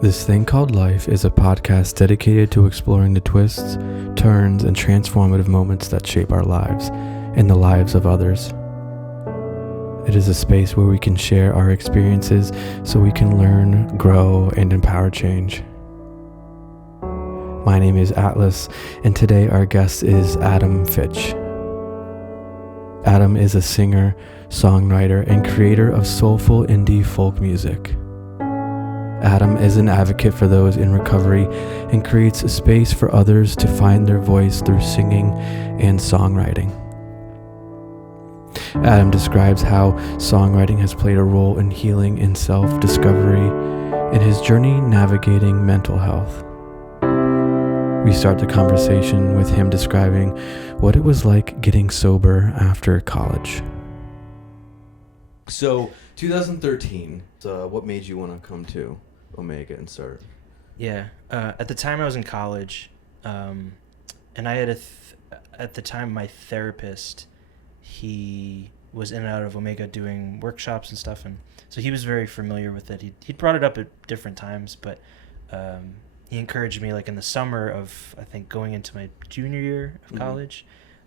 This Thing Called Life is a podcast dedicated to exploring the twists, turns, and transformative moments that shape our lives and the lives of others. It is a space where we can share our experiences so we can learn, grow, and empower change. My name is Atlas, and today our guest is Adam Fitch. Adam is a singer, songwriter, and creator of soulful indie folk music. Adam is an advocate for those in recovery and creates a space for others to find their voice through singing and songwriting. Adam describes how songwriting has played a role in healing and self-discovery in his journey navigating mental health. We start the conversation with him describing what it was like getting sober after college. So, 2013, what made you want to come to Omega and start? Yeah, at the time I was in college, and I had at the time my therapist, he was in and out of Omega doing workshops and stuff, and so he was very familiar with it. He'd brought it up at different times, but he encouraged me, like in the summer of, I think, going into my junior year of college,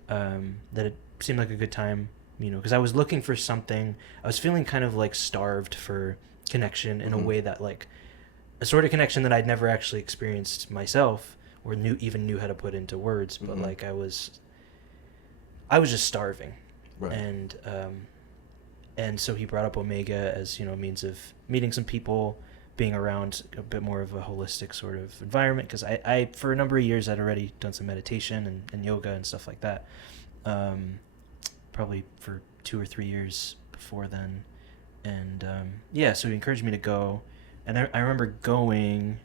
that it seemed like a good time, you know, because I was looking for something. I was feeling kind of like starved for connection in a way that, like, a sort of connection that I'd never actually experienced myself or even knew how to put into words, but like I was just starving. Right. And so he brought up Omega as, you know, a means of meeting some people, being around a bit more of a holistic sort of environment, because I for a number of years I'd already done some meditation and yoga and stuff like that, probably for 2 or 3 years before then, and so he encouraged me to go, and I remember going,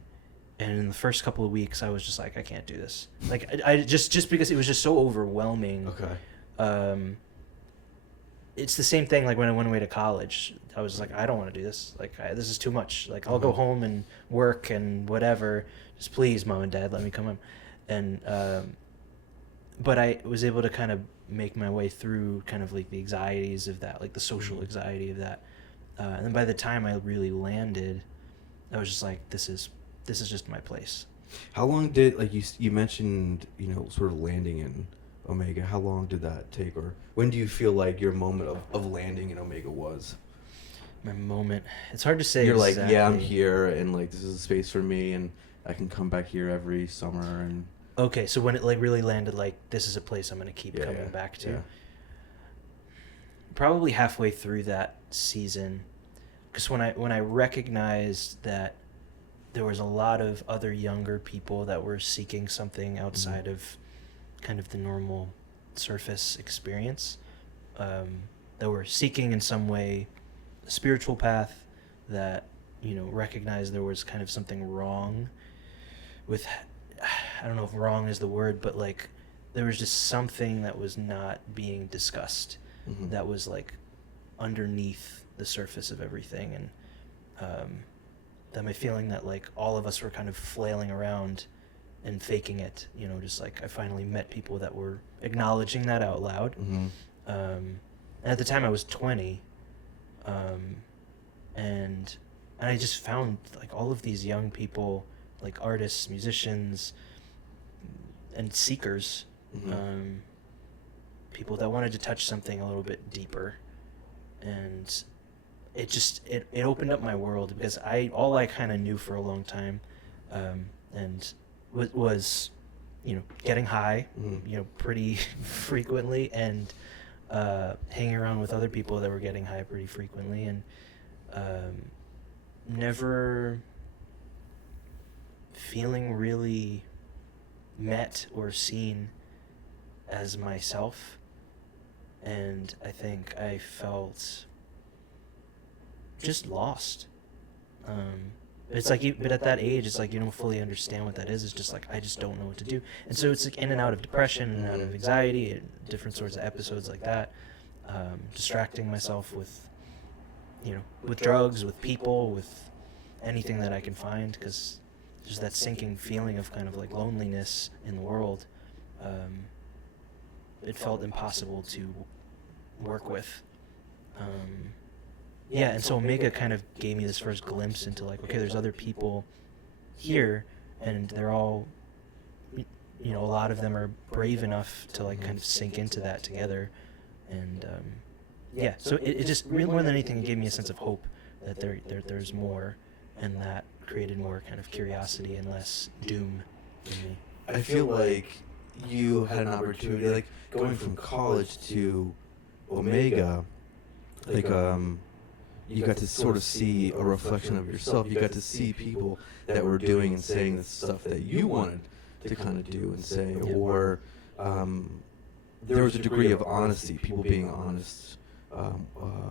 and in the first couple of weeks I was just like, I can't do this, like I just because it was just so overwhelming. Okay. It's the same thing like when I went away to college. I was like, I don't want to do this. Like, this is too much. Like, I'll go home and work and whatever. Just please, Mom and Dad, let me come home. And but I was able to kind of make my way through kind of like the anxieties of that, like the social anxiety of that. And then by the time I really landed, I was just like, this is just my place. How long did, like you mentioned, you know, sort of landing in Omega, how long did that take, or when do you feel like your moment of landing in Omega was? My moment, it's hard to say. You're exactly. Like, yeah, I'm here, and like this is a space for me, and I can come back here every summer. And okay, so when it like really landed, like, this is a place I'm going to keep coming back to. Probably halfway through that season, because when I recognized that there was a lot of other younger people that were seeking something outside of kind of the normal surface experience, that were seeking in some way a spiritual path, that, you know, recognized there was kind of something wrong with, I don't know if wrong is the word, but like there was just something that was not being discussed, that was like underneath the surface of everything, and that my feeling that like all of us were kind of flailing around and faking it, you know, just like I finally met people that were acknowledging that out loud. And at the time I was 20, and I just found like all of these young people, like artists, musicians, and seekers, people that wanted to touch something a little bit deeper, and it just it opened up my world, because all I kind of knew for a long time, and was, you know, getting high, you know, pretty frequently, and hanging around with other people that were getting high pretty frequently, and never feeling really met or seen as myself. And I think I felt just lost. It's like, but at that age, it's like you don't fully understand what that is. It's just like, I just don't know what to do. And so it's like in and out of depression, in and out of anxiety, and different sorts of episodes like that. Distracting myself with, you know, with drugs, with people, with anything that I can find, because there's that sinking feeling of kind of like loneliness in the world. It felt impossible to work with. yeah, and so Omega kind of gave me this first glimpse into like, okay, there's other people here, and they're all, you know, a lot of them are brave enough to like kind of sink into that together, and yeah, so it just really, more than anything, it gave me a sense of hope that there's more, and that created more kind of curiosity and less doom in me. I feel like you had an opportunity, like going from college to Omega, like you got to sort of see a reflection of yourself. You got to see people that were doing and saying the stuff that you wanted to kind of do and say, or there was a degree of honesty, people being honest,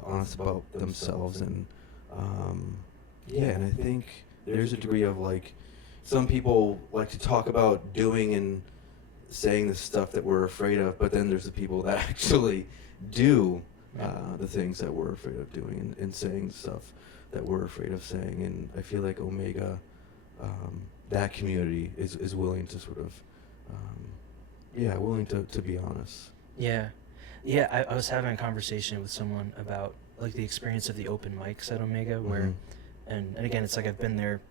honest about themselves, and yeah, and I think there's a degree of like, some people like to talk about doing and saying the stuff that we're afraid of, but then there's the people that actually do the things that we're afraid of doing, and saying stuff that we're afraid of saying. And I feel like Omega, that community is willing to sort of, willing to be honest. Yeah. I was having a conversation with someone about like the experience of the open mics at Omega, where, and again, it's like I've been there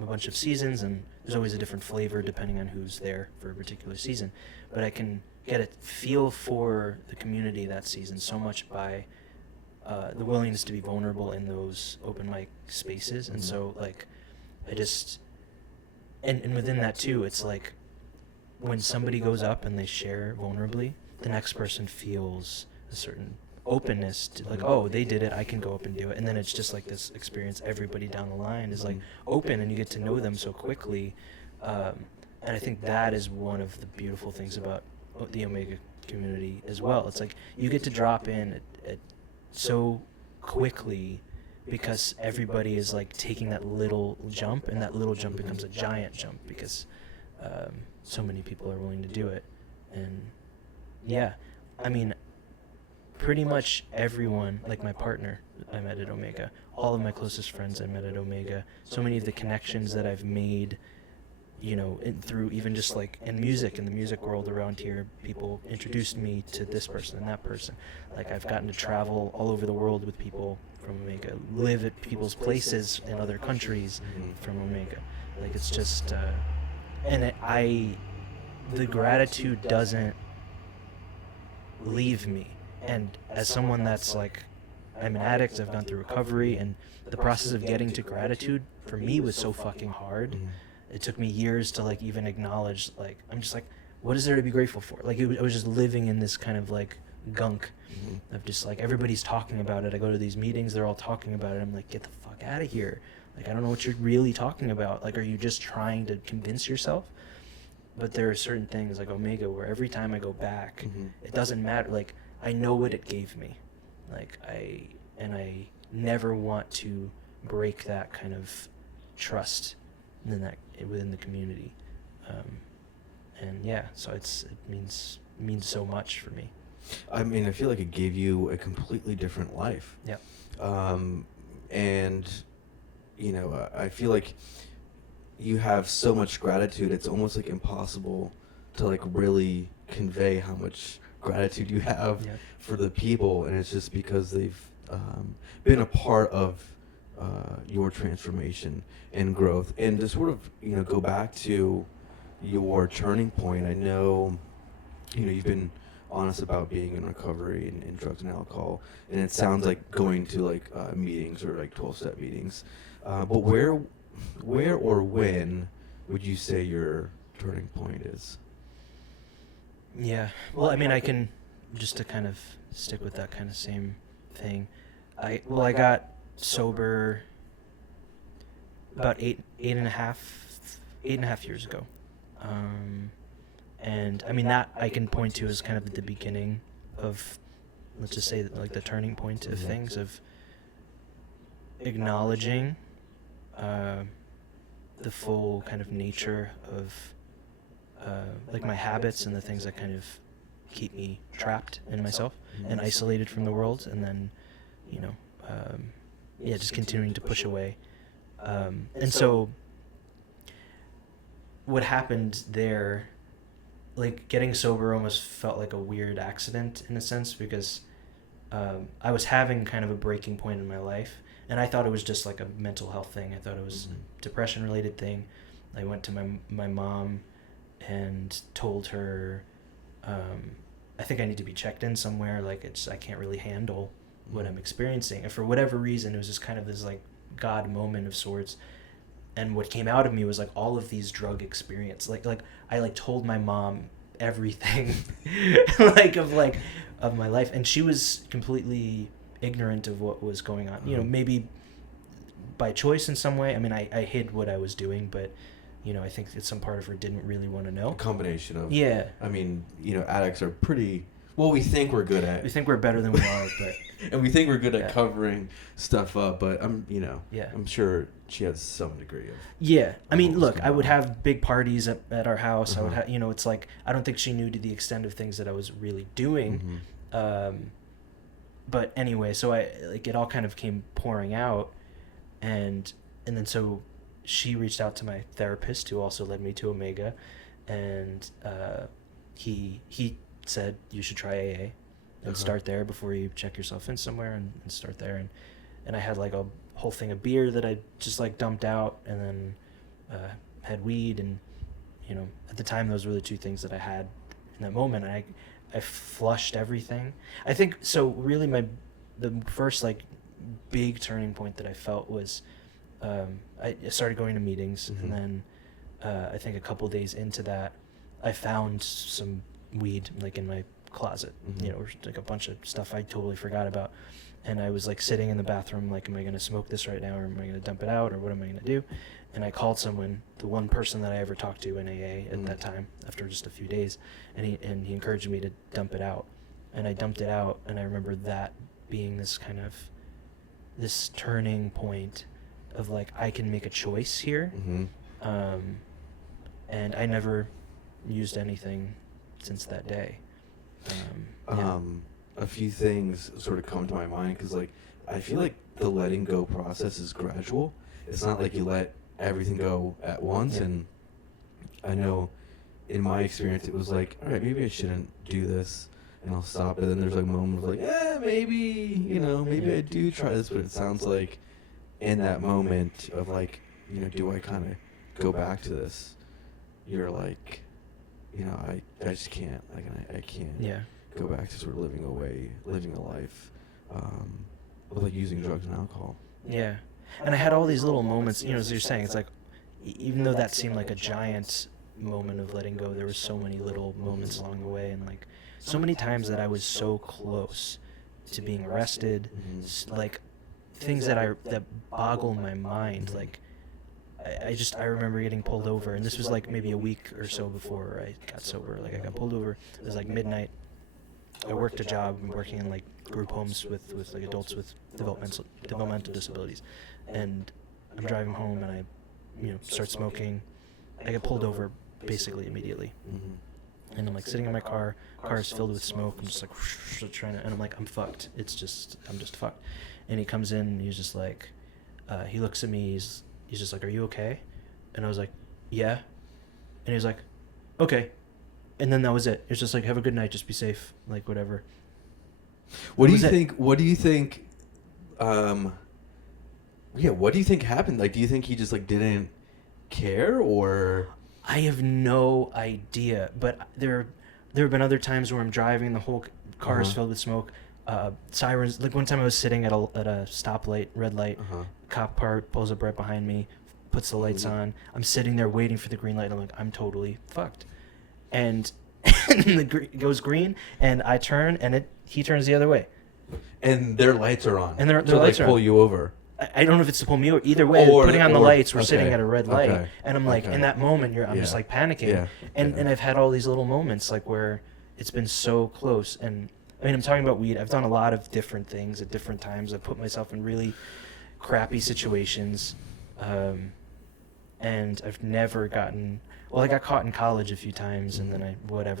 a bunch of seasons, and there's always a different flavor depending on who's there for a particular season, but I can get a feel for the community that season so much by the willingness to be vulnerable in those open mic spaces. And so like I just, and within that too, it's like when somebody goes up and they share vulnerably, the next person feels a certain openness to like, oh, they did it, I can go up and do it. And then it's just like this experience, everybody down the line is like open, and you get to know them so quickly. And I think that is one of the beautiful things about the Omega community as well. It's like you get to drop in at so quickly, because everybody is like taking that little jump, and that little jump becomes a giant jump because so many people are willing to do it. And yeah, I mean, pretty much everyone, like my partner I met at Omega, all of my closest friends I met at Omega, so many of the connections that I've made, you know, through even just like in music, in the music world around here, people introduced me to this person and that person. Like I've gotten to travel all over the world with people from Omega, live at people's places in other countries from Omega. Like it's just, and the gratitude doesn't leave me. And as someone that's like, I'm an addict, I've gone through recovery, and the process of getting to gratitude for me was so fucking hard. It took me years to like even acknowledge, like, I'm just like, what is there to be grateful for? Like I was just living in this kind of like gunk of just like, everybody's talking about it. I go to these meetings, they're all talking about it. I'm like, get the fuck out of here. Like, I don't know what you're really talking about. Like, are you just trying to convince yourself? But there are certain things like Omega where every time I go back, it doesn't matter. Like, I know what it gave me. Like, I never want to break that kind of trust within the community. And yeah, so it means so much for me. I mean, I feel like it gave you a completely different life. Yeah. And, you know, I feel like you have so much gratitude, it's almost like impossible to like really convey how much gratitude you have for the people, and it's just because they've been a part of your transformation and growth. And to sort of, you know, go back to your turning point, I know, you know, you've been honest about being in recovery and drugs and alcohol, and it sounds like going to like meetings or like 12-step meetings, but where or when would you say your turning point is? Yeah, well, I mean, I can, just to kind of stick with that kind of same thing, I got sober about eight and a half years ago. And I mean, that I can point to as kind of the beginning of, let's just say, like the turning point of things, of acknowledging the full kind of nature of like my habits and the things that kind of keep me trapped in myself and isolated from the world, and then, you know, just continuing to push away. And so what happened there, like getting sober almost felt like a weird accident in a sense, because I was having kind of a breaking point in my life, and I thought it was just like a mental health thing. I thought it was a depression related thing. I went to my mom and told her, I think I need to be checked in somewhere. Like I can't really handle what I'm experiencing. And for whatever reason, it was just kind of this like God moment of sorts. And what came out of me was like all of these drug experience. Like I like told my mom everything of my life, and she was completely ignorant of what was going on. You know, maybe by choice in some way. I mean, I hid what I was doing, but you know, I think that some part of her didn't really want to know. A combination of, yeah. I mean, you know, addicts are pretty, well, we think we're good at. We think we're better than we are, but. And we think we're good at covering stuff up, but I'm sure she has some degree of. Yeah. I mean, look, I would have big parties at our house. I would have, you know, it's like, I don't think she knew to the extent of things that I was really doing. But anyway, so it all kind of came pouring out, and then so she reached out to my therapist, who also led me to Omega, and he said you should try AA and start there before you check yourself in somewhere, and start there, and I had like a whole thing of beer that I just like dumped out, and then had weed, and you know, at the time those were the two things that I had in that moment. And I flushed everything. I think so. Really, the first like big turning point that I felt was I started going to meetings, and then I think a couple days into that, I found some weed like in my closet. You know, like a bunch of stuff I totally forgot about, and I was like sitting in the bathroom, like, am I gonna smoke this right now, or am I gonna dump it out, or what am I gonna do? And I called someone, the one person that I ever talked to in AA at that time, after just a few days, and he encouraged me to dump it out, and I dumped it out, and I remember that being this kind of this turning point of like, I can make a choice here. And I never used anything since that day. A few things sort of come to my mind, because like I feel like the letting go process is gradual. It's not like you let everything go at once. And I know in my experience it was like, all right, maybe I shouldn't do this, and I'll stop. And then there's like a moment of like, maybe, you know, maybe I do try this. But it sounds like in that moment of like, you know, do I kind of go back to this? You're like, you know, I just can't. Like, I can't go back to sort of living a life with like using drugs and alcohol. Yeah. And I had all these little moments, you know, as you're saying, it's like, even though that seemed like a giant moment of letting go, there were so many little moments along the way, and like so many times that I was so close to being arrested, like things that boggle my mind. Like I remember getting pulled over, and this was like maybe a week or so before I got sober. Like I got pulled over, it was like midnight. I worked a job working in like group homes with like adults with developmental disabilities, and I'm driving home, and I, you know, start smoking. I get pulled over basically immediately, and I'm like sitting in my car is filled with smoke. I'm just like trying to, and I'm like, I'm fucked. I'm just fucked. And he comes in, and he's just like, he looks at me. He's just like, are you okay? And I was like, yeah. And he was like, okay. And then that was it. It's just like, have a good night, just be safe, like whatever. What do you think happened? Like, do you think he just like didn't care, or? I have no idea, but there have been other times where I'm driving, the whole car is filled with smoke, sirens. Like one time I was sitting at a stoplight, red light, cop car pulls up right behind me, puts the lights on. I'm sitting there waiting for the green light. I'm like, I'm totally fucked. And it goes green, and I turn, and he turns the other way. And their lights are on. And their so lights they are pull on. you over. I don't know if it's to pull me over. Either way, putting on the lights, we're sitting at a red light. And I'm like, in that moment, I'm just like panicking. And I've had all these little moments like where it's been so close. And I mean, I'm talking about weed. I've done a lot of different things at different times. I've put myself in really crappy situations. And I've never gotten... Well, I got caught in college a few times, and then I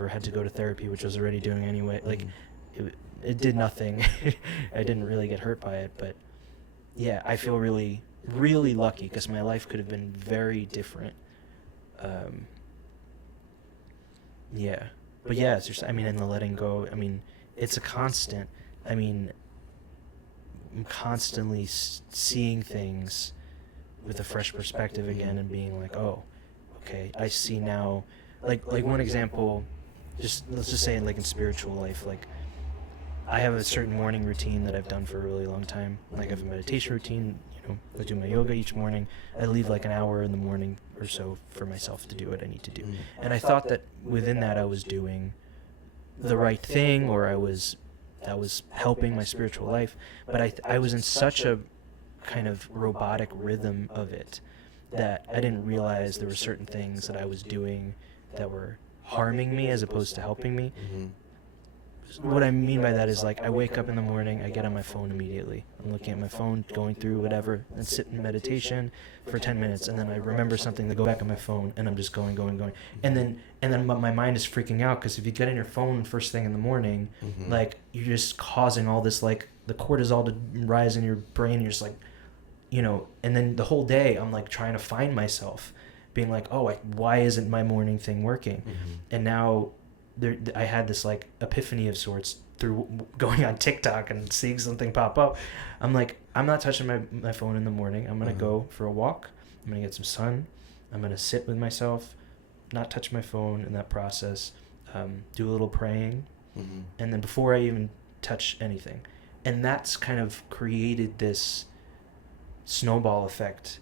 had to go to therapy, which I was already doing anyway. Like, it did nothing. I didn't really get hurt by it, but yeah, I feel really, really lucky, because my life could have been very different. Yeah. But yeah, it's just, I mean, in the letting go, I mean, it's a constant. I mean, I'm constantly seeing things with a fresh perspective again and being like, oh, okay, I see now. Like one example, let's just say in spiritual life, like I have a certain morning routine that I've done for a really long time. Like I have a meditation routine, I do my yoga each morning. I leave like an hour in the morning or so for myself to do what I need to do. And I thought that within that I was doing the right thing, or that was helping my spiritual life. But I was in such a kind of robotic rhythm of it that I didn't realize there were certain things that I was doing that were harming me as opposed to helping me. What I mean by that is, like, I wake up in the morning, I get on my phone immediately. I'm looking at my phone, going through whatever, and sit in meditation for 10 minutes, and then I remember something to go back on my phone, and I'm just going. And then my mind is freaking out, because if you get on your phone first thing in the morning, like, you're just causing all this, like, the cortisol to rise in your brain, you're just like, and then the whole day I'm like trying to find myself, being like, oh, why isn't my morning thing working? And now I had this like epiphany of sorts through going on TikTok and seeing something pop up. I'm like, I'm not touching my phone in the morning. I'm going to go for a walk. I'm going to get some sun. I'm going to sit with myself, not touch my phone in that process, do a little praying. And then before I even touch anything. And that's kind of created this snowball effect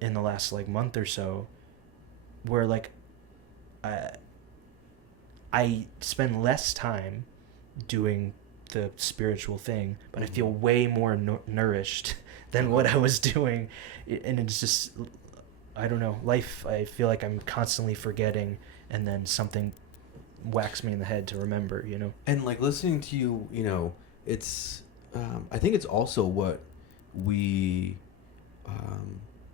in the last like month or so, where like I spend less time doing the spiritual thing, but I feel way more nourished than what I was doing. And it's just, I don't know, life, I feel like I'm constantly forgetting, and then something whacks me in the head to remember, And like listening to you, it's, I think it's also what we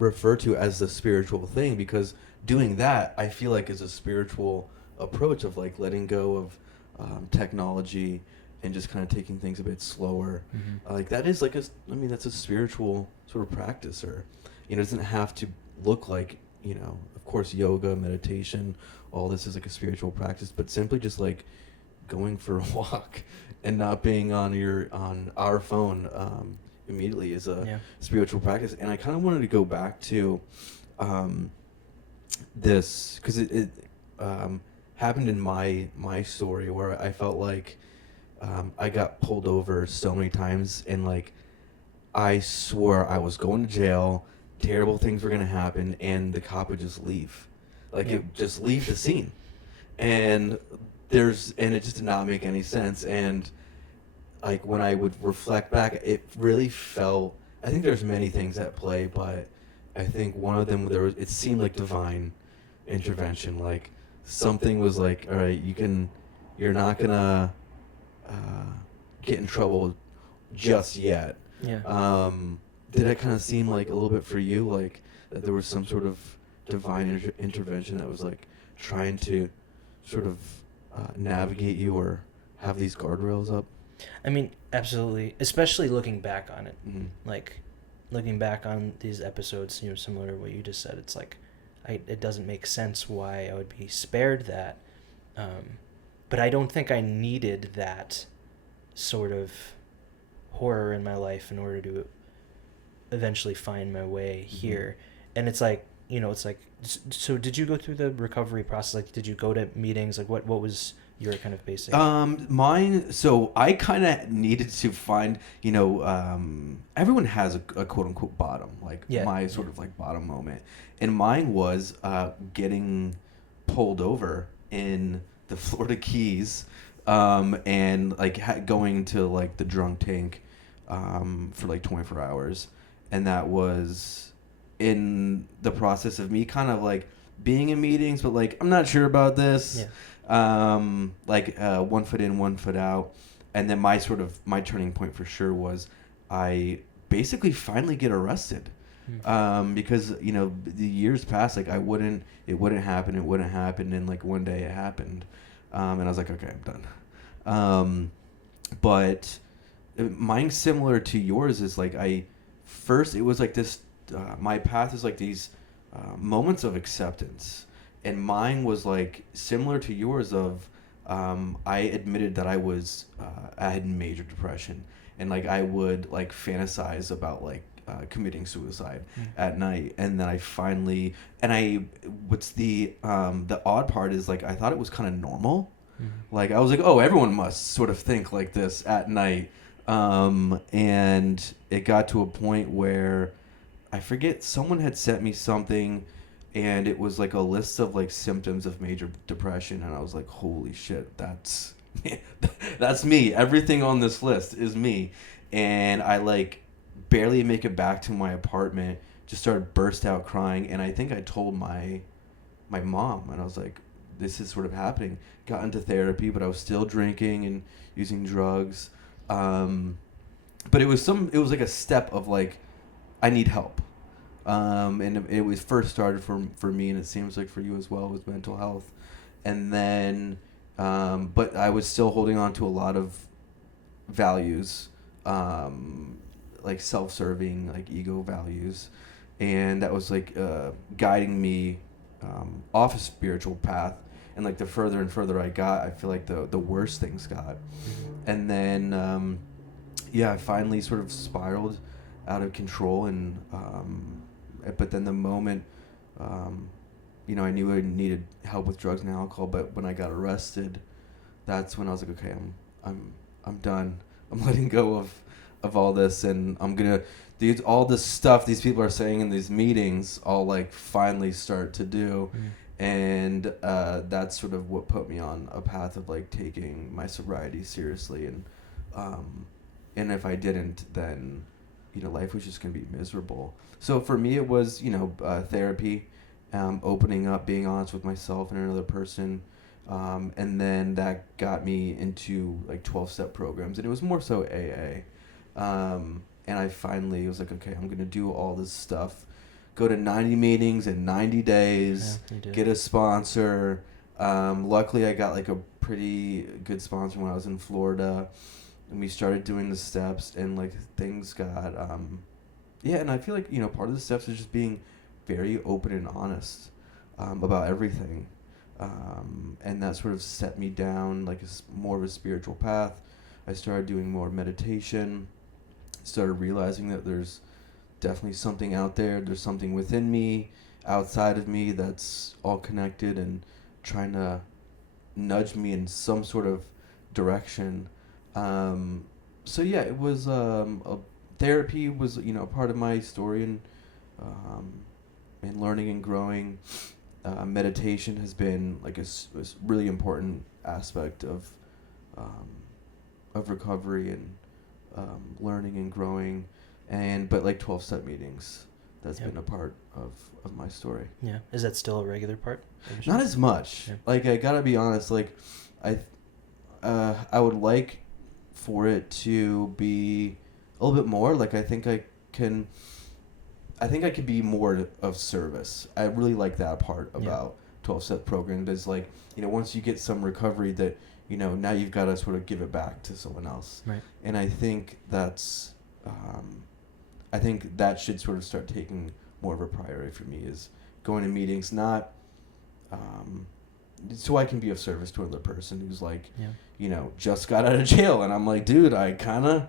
refer to as the spiritual thing, because doing that, I feel like, is a spiritual approach of like letting go of technology and just kind of taking things a bit slower. Like that is like that's a spiritual sort of practice, or it doesn't have to look like, of course, yoga, meditation, all this is like a spiritual practice, but simply just like going for a walk and not being on our phone immediately is a spiritual practice. And I kind of wanted to go back to this, because it happened in my story, where I felt like I got pulled over so many times, and like I swore I was going to jail, terrible things were going to happen, and the cop would just leave. Like it just leave the scene. And it just did not make any sense. And like when I would reflect back, it really felt, I think there's many things at play, but I think one of them, it seemed like divine intervention. Like something was like, all right, you're not gonna get in trouble just yet. Did it kind of seem like a little bit for you, like that there was some sort of divine intervention that was like trying to sort of navigate you or have these guardrails up? I mean, absolutely. Especially looking back on it. Like, looking back on these episodes, similar to what you just said, it's like, it doesn't make sense why I would be spared that. But I don't think I needed that sort of horror in my life in order to eventually find my way here. And it's like, so did you go through the recovery process? Like, did you go to meetings? Like, what was your kind of basic? Mine, so I kind of needed to find, everyone has a quote unquote bottom, like my sort of like bottom moment. And mine was getting pulled over in the Florida Keys, and like going to like the drunk tank for like 24 hours. And that was in the process of me kind of like being in meetings, but like, I'm not sure about this. Like 1 foot in, 1 foot out. And then my turning point for sure was I basically finally get arrested. Because, the years passed, like it wouldn't happen. And like one day it happened. And I was like, okay, I'm done. But mine's similar to yours is like, first it was like this, my path is like these moments of acceptance. And mine was like similar to yours of I admitted that I had major depression, and like I would like fantasize about like committing suicide at night, and then I finally, and I, what's the odd part is like I thought it was kind of normal, like I was like, oh, everyone must sort of think like this at night, and it got to a point where I forget, someone had sent me something, and it was like a list of like symptoms of major depression, and I was like, holy shit, that's that's me. Everything on this list is me. And I like barely make it back to my apartment, just started burst out crying, and I think I told my mom, and I was like, this is sort of happening. Got into therapy, but I was still drinking and using drugs. But it was like a step of like, I need help. And it was first started for me, and it seems like for you as well, with mental health. And then, but I was still holding on to a lot of values, like self-serving, like ego values. And that was like guiding me off a spiritual path. And like the further and further I got, I feel like the worse things got. And then, I finally sort of spiraled out of control, and but then the moment, I knew I needed help with drugs and alcohol. But when I got arrested, that's when I was like, okay, I'm done. I'm letting go of all this, and I'm gonna all this stuff these people are saying in these meetings, I'll like finally start to do. And that's sort of what put me on a path of like taking my sobriety seriously, and if I didn't, then life was just going to be miserable. So for me, it was, therapy, opening up, being honest with myself and another person. And then that got me into like 12-step programs, and it was more so AA. And I finally was like, okay, I'm going to do all this stuff, go to 90 meetings in 90 days, get a sponsor. Luckily I got like a pretty good sponsor when I was in Florida. And we started doing the steps, and like things got, and I feel like, part of the steps is just being very open and honest about everything. And that sort of set me down like more of a spiritual path. I started doing more meditation, started realizing that there's definitely something out there. There's something within me, outside of me, that's all connected and trying to nudge me in some sort of direction. It was therapy was part of my story, and learning and growing. Meditation has been like a really important aspect of recovery and learning and growing, but like 12-step meetings, that's been a part of my story. Yeah, is that still a regular part? Not as much. Yeah. Like I gotta be honest, like I would like for it to be a little bit more. Like I think I could be more of service. I really like that part about 12-step program. Is like, once you get some recovery, that now you've got to sort of give it back to someone else. Right. And I think that's I think that should sort of start taking more of a priority for me, is going to meetings, not so I can be of service to another person who's like, just got out of jail, and I'm like, dude, I kind of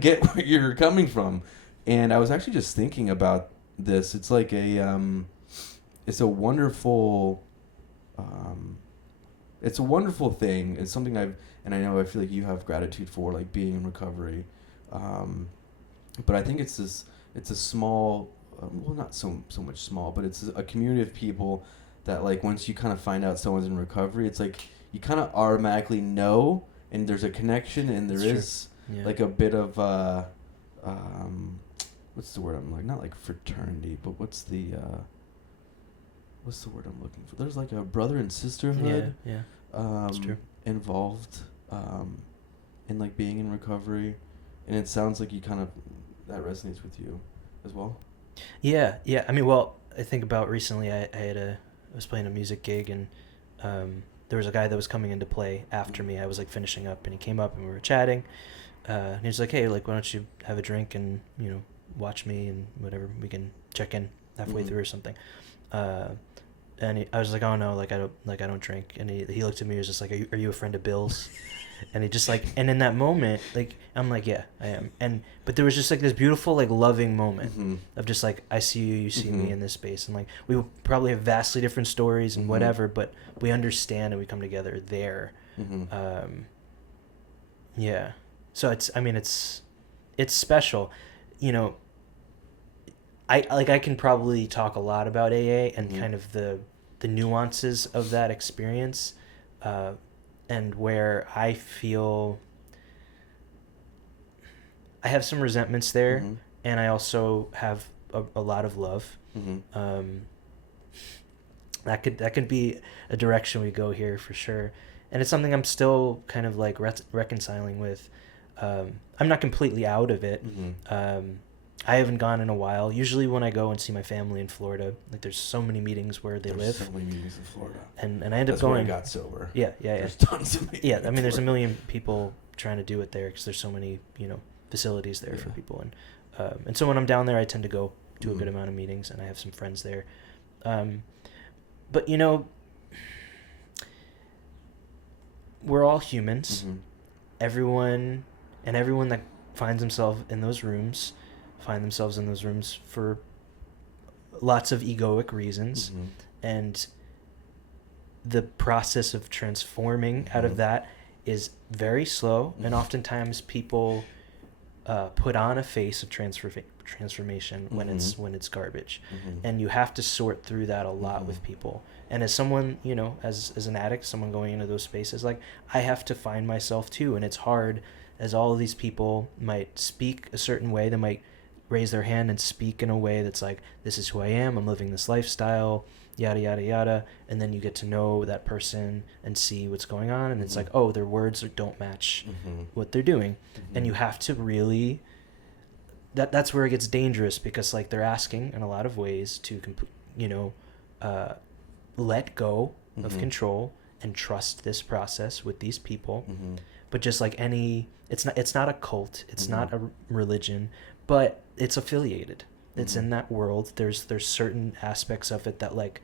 get where you're coming from. And I was actually just thinking about this. It's like it's a wonderful thing. It's something I feel like you have gratitude for, like being in recovery. But I think it's a small, not so much small, but it's a community of people that, like, once you kind of find out someone's in recovery, it's like you kind of automatically know, and there's a connection, and there is like a bit of what's the word I'm like, not like fraternity, but what's the word I'm looking for? There's like a brother and sisterhood That's true. Involved in like being in recovery, and it sounds like that resonates with you as well. Yeah. I mean, well, I think about recently I was playing a music gig, and there was a guy that was coming into play after me. I was like finishing up, and he came up and we were chatting. And he was like, hey, like, why don't you have a drink and, watch me, and whatever, we can check in halfway through or something. And I was like, oh no, like I don't drink. And he looked at me, he was just like, are you a friend of Bill's? And he just like, and in that moment, like, I'm like, yeah, I am. But there was just like this beautiful, like, loving moment of just like, I see you, you see me in this space. And like, we will probably have vastly different stories and whatever, but we understand and we come together there. Yeah. So it's special. You know, I can probably talk a lot about AA and kind of the nuances of that experience. And where I feel I have some resentments there, and I also have a lot of love. That could be a direction we go here for sure, and it's something I'm still kind of like reconciling with. I'm not completely out of it. I haven't gone in a while. Usually when I go and see my family in Florida, like there's so many meetings where they live. So many meetings in Florida. And I end up going. That's where I got sober. Yeah. There's tons of meetings. Yeah, I mean, there's a million people trying to do it there because there's so many, facilities there for people. And so when I'm down there, I tend to go to a good amount of meetings, and I have some friends there. But, we're all humans. Everyone that finds themselves in those rooms find themselves in those rooms for lots of egoic reasons. And the process of transforming out of that is very slow, and oftentimes people put on a face of transformation when it's garbage. And you have to sort through that a lot with people. And as someone, as an addict, someone going into those spaces, like, I have to find myself too, and it's hard, as all of these people might speak a certain way. They might raise their hand and speak in a way that's like, this is who I am, I'm living this lifestyle, yada yada yada, and then you get to know that person and see what's going on, and it's like, oh, their words don't match what they're doing. And you have to really, that's where it gets dangerous, because like they're asking in a lot of ways to let go of control and trust this process with these people. But just like it's not a cult, it's not a religion, but it's affiliated. It's in that world. There's certain aspects of it that, like,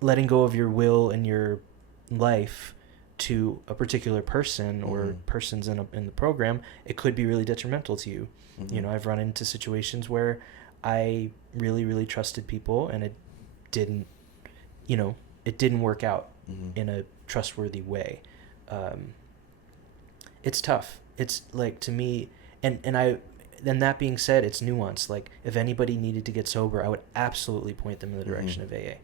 letting go of your will and your life to a particular person or persons in the program, it could be really detrimental to you. I've run into situations where I really, really trusted people, and it didn't work out in a trustworthy way. It's tough. It's like, to me, and that being said, it's nuanced. Like, if anybody needed to get sober, I would absolutely point them in the direction of AA.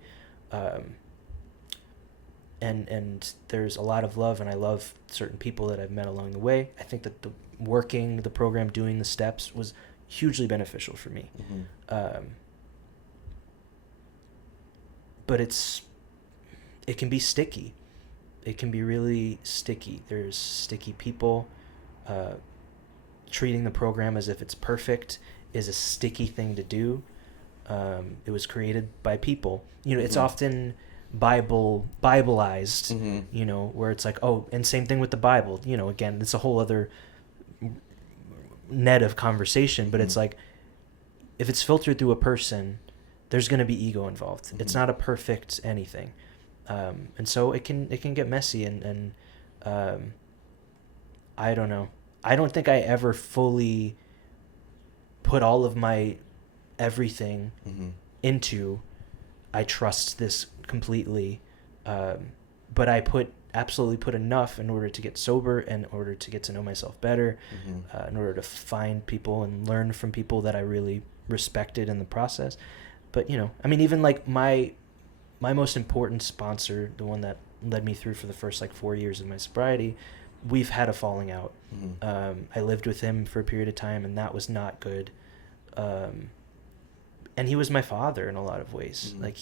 And there's a lot of love, and I love certain people that I've met along the way. I think that the program, doing the steps was hugely beneficial for me. But it can be sticky. It can be really sticky. There's sticky people. Treating the program as if it's perfect is a sticky thing to do. It was created by people. It's often Bibleized, where it's like, oh, and same thing with the Bible. Again, it's a whole other net of conversation, but it's like, if it's filtered through a person, there's going to be ego involved. It's not a perfect anything. And so it can get messy, and I don't know. I don't think I ever fully put all of my everything into, I trust this completely, but I absolutely put enough in order to get sober, in order to get to know myself better, in order to find people and learn from people that I really respected in the process. But even like my most important sponsor, the one that led me through for the first like 4 years of my sobriety, we've had a falling out. I lived with him for a period of time, and that was not good. And he was my father in a lot of ways. Like,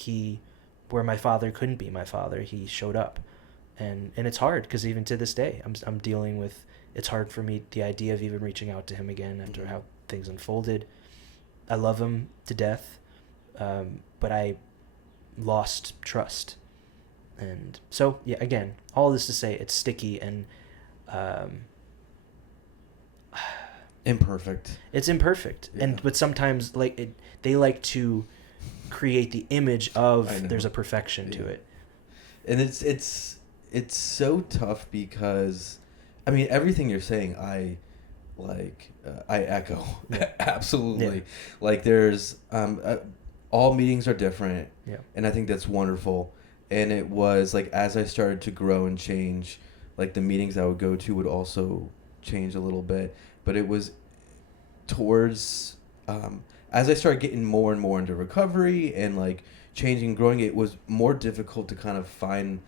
where my father couldn't be my father, he showed up. And it's hard, because even to this day, I'm dealing with, it's hard for me, the idea of even reaching out to him again after how things unfolded. I love him to death, but I lost trust. And so, yeah, again, all this to say, it's sticky and imperfect. It's imperfect. Yeah. But sometimes, like, they like to create the image of I know. there's a perfection to Yeah. it. And it's so tough because, I mean, everything you're saying, I echo. Absolutely. Yeah. Like there's all meetings are different, Yeah. and I think that's wonderful. And it was like as I started to grow and change, like the meetings I would go to would also change a little bit. But it was towards as I started getting more and more into recovery and like changing, growing, it was more difficult to kind of find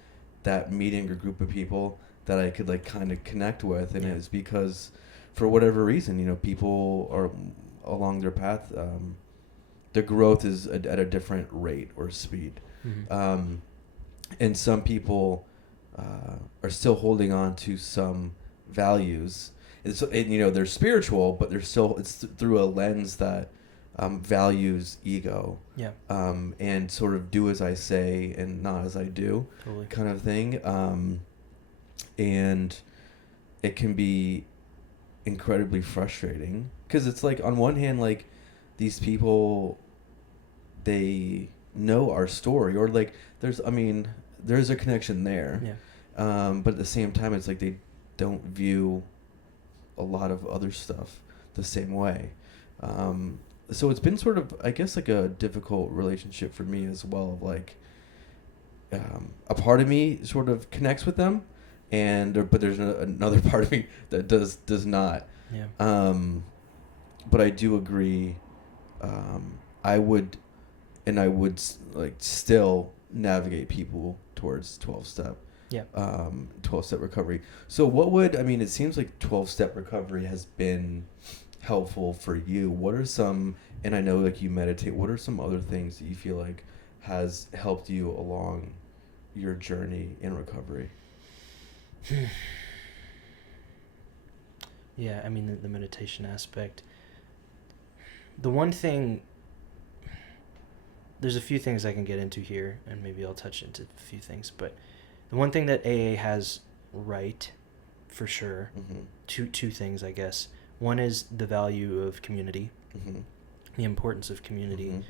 that meeting or group of people that I could like kind of connect with, and Yeah. it's because for whatever reason, you know, people are along their path. Their growth is at a different rate or speed, Mm-hmm. and some people are still holding on to some values. And you know, they're spiritual, but they're still through a lens that values ego, Yeah. and sort of do as I say and not as I do, Totally. kind of thing. And it can be incredibly frustrating because it's like on one hand, like these people, they know our story, or like there's a connection there. Yeah. But at the same time, it's like they don't view a lot of other stuff the same way. So it's been sort of, I guess, like a difficult relationship for me as well, of like a part of me sort of connects with them, but there's another part of me that does not. Yeah. But I do agree. I would like still navigate people towards 12-step. Yeah. 12-step recovery. So what would, I mean, it seems like 12-step recovery has been helpful for you. What are some, and I know like you meditate, what are some other things that you feel like has helped you along your journey in recovery? Yeah, I mean, the meditation aspect. The one thing, there's a few things I can get into here, and maybe I'll touch into a few things, but the one thing that AA has right, for sure, two things, I guess. One is the value of community, the importance of community,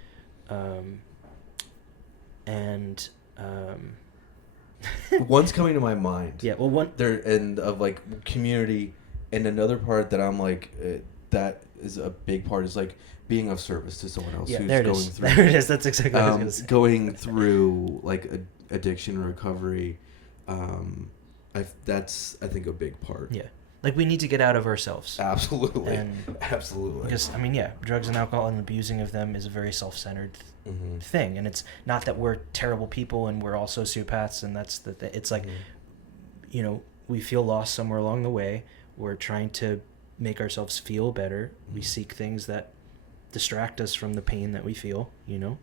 and one's coming to my mind. Yeah, well, one there, and of like community, and another part that I'm like that is a big part is like being of service to someone else who's going through. There it is. That's exactly what I was going to say. Going through like addiction or recovery, that's I think a big part. Yeah, like we need to get out of ourselves. Absolutely, and absolutely. Because I mean, yeah, drugs and alcohol and abusing of them is a very self-centered thing, and it's not that we're terrible people and we're all sociopaths, and that's it's like, you know, we feel lost somewhere along the way. We're trying to make ourselves feel better. We seek things that distract us from the pain that we feel, you know,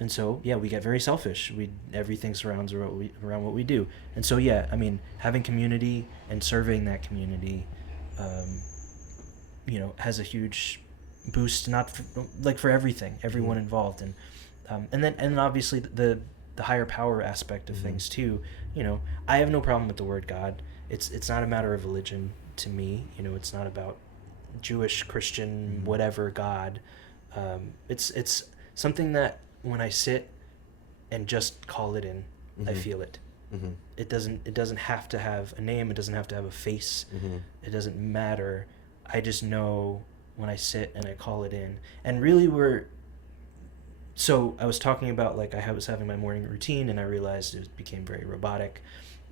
and so yeah, we get very selfish. Everything surrounds around what we do, and so yeah, I mean, having community and serving that community, you know, has a huge boost, for everything, everyone involved, and then obviously the higher power aspect of things too. You know, I have no problem with the word God. It's not a matter of religion to me. You know, it's not about Jewish, Christian, whatever God. It's something that when I sit and just call it in, I feel it. It doesn't have to have a name. It doesn't have to have a face. It doesn't matter. I just know when I sit and I call it in. And really so I was talking about, like, I was having my morning routine and I realized it became very robotic,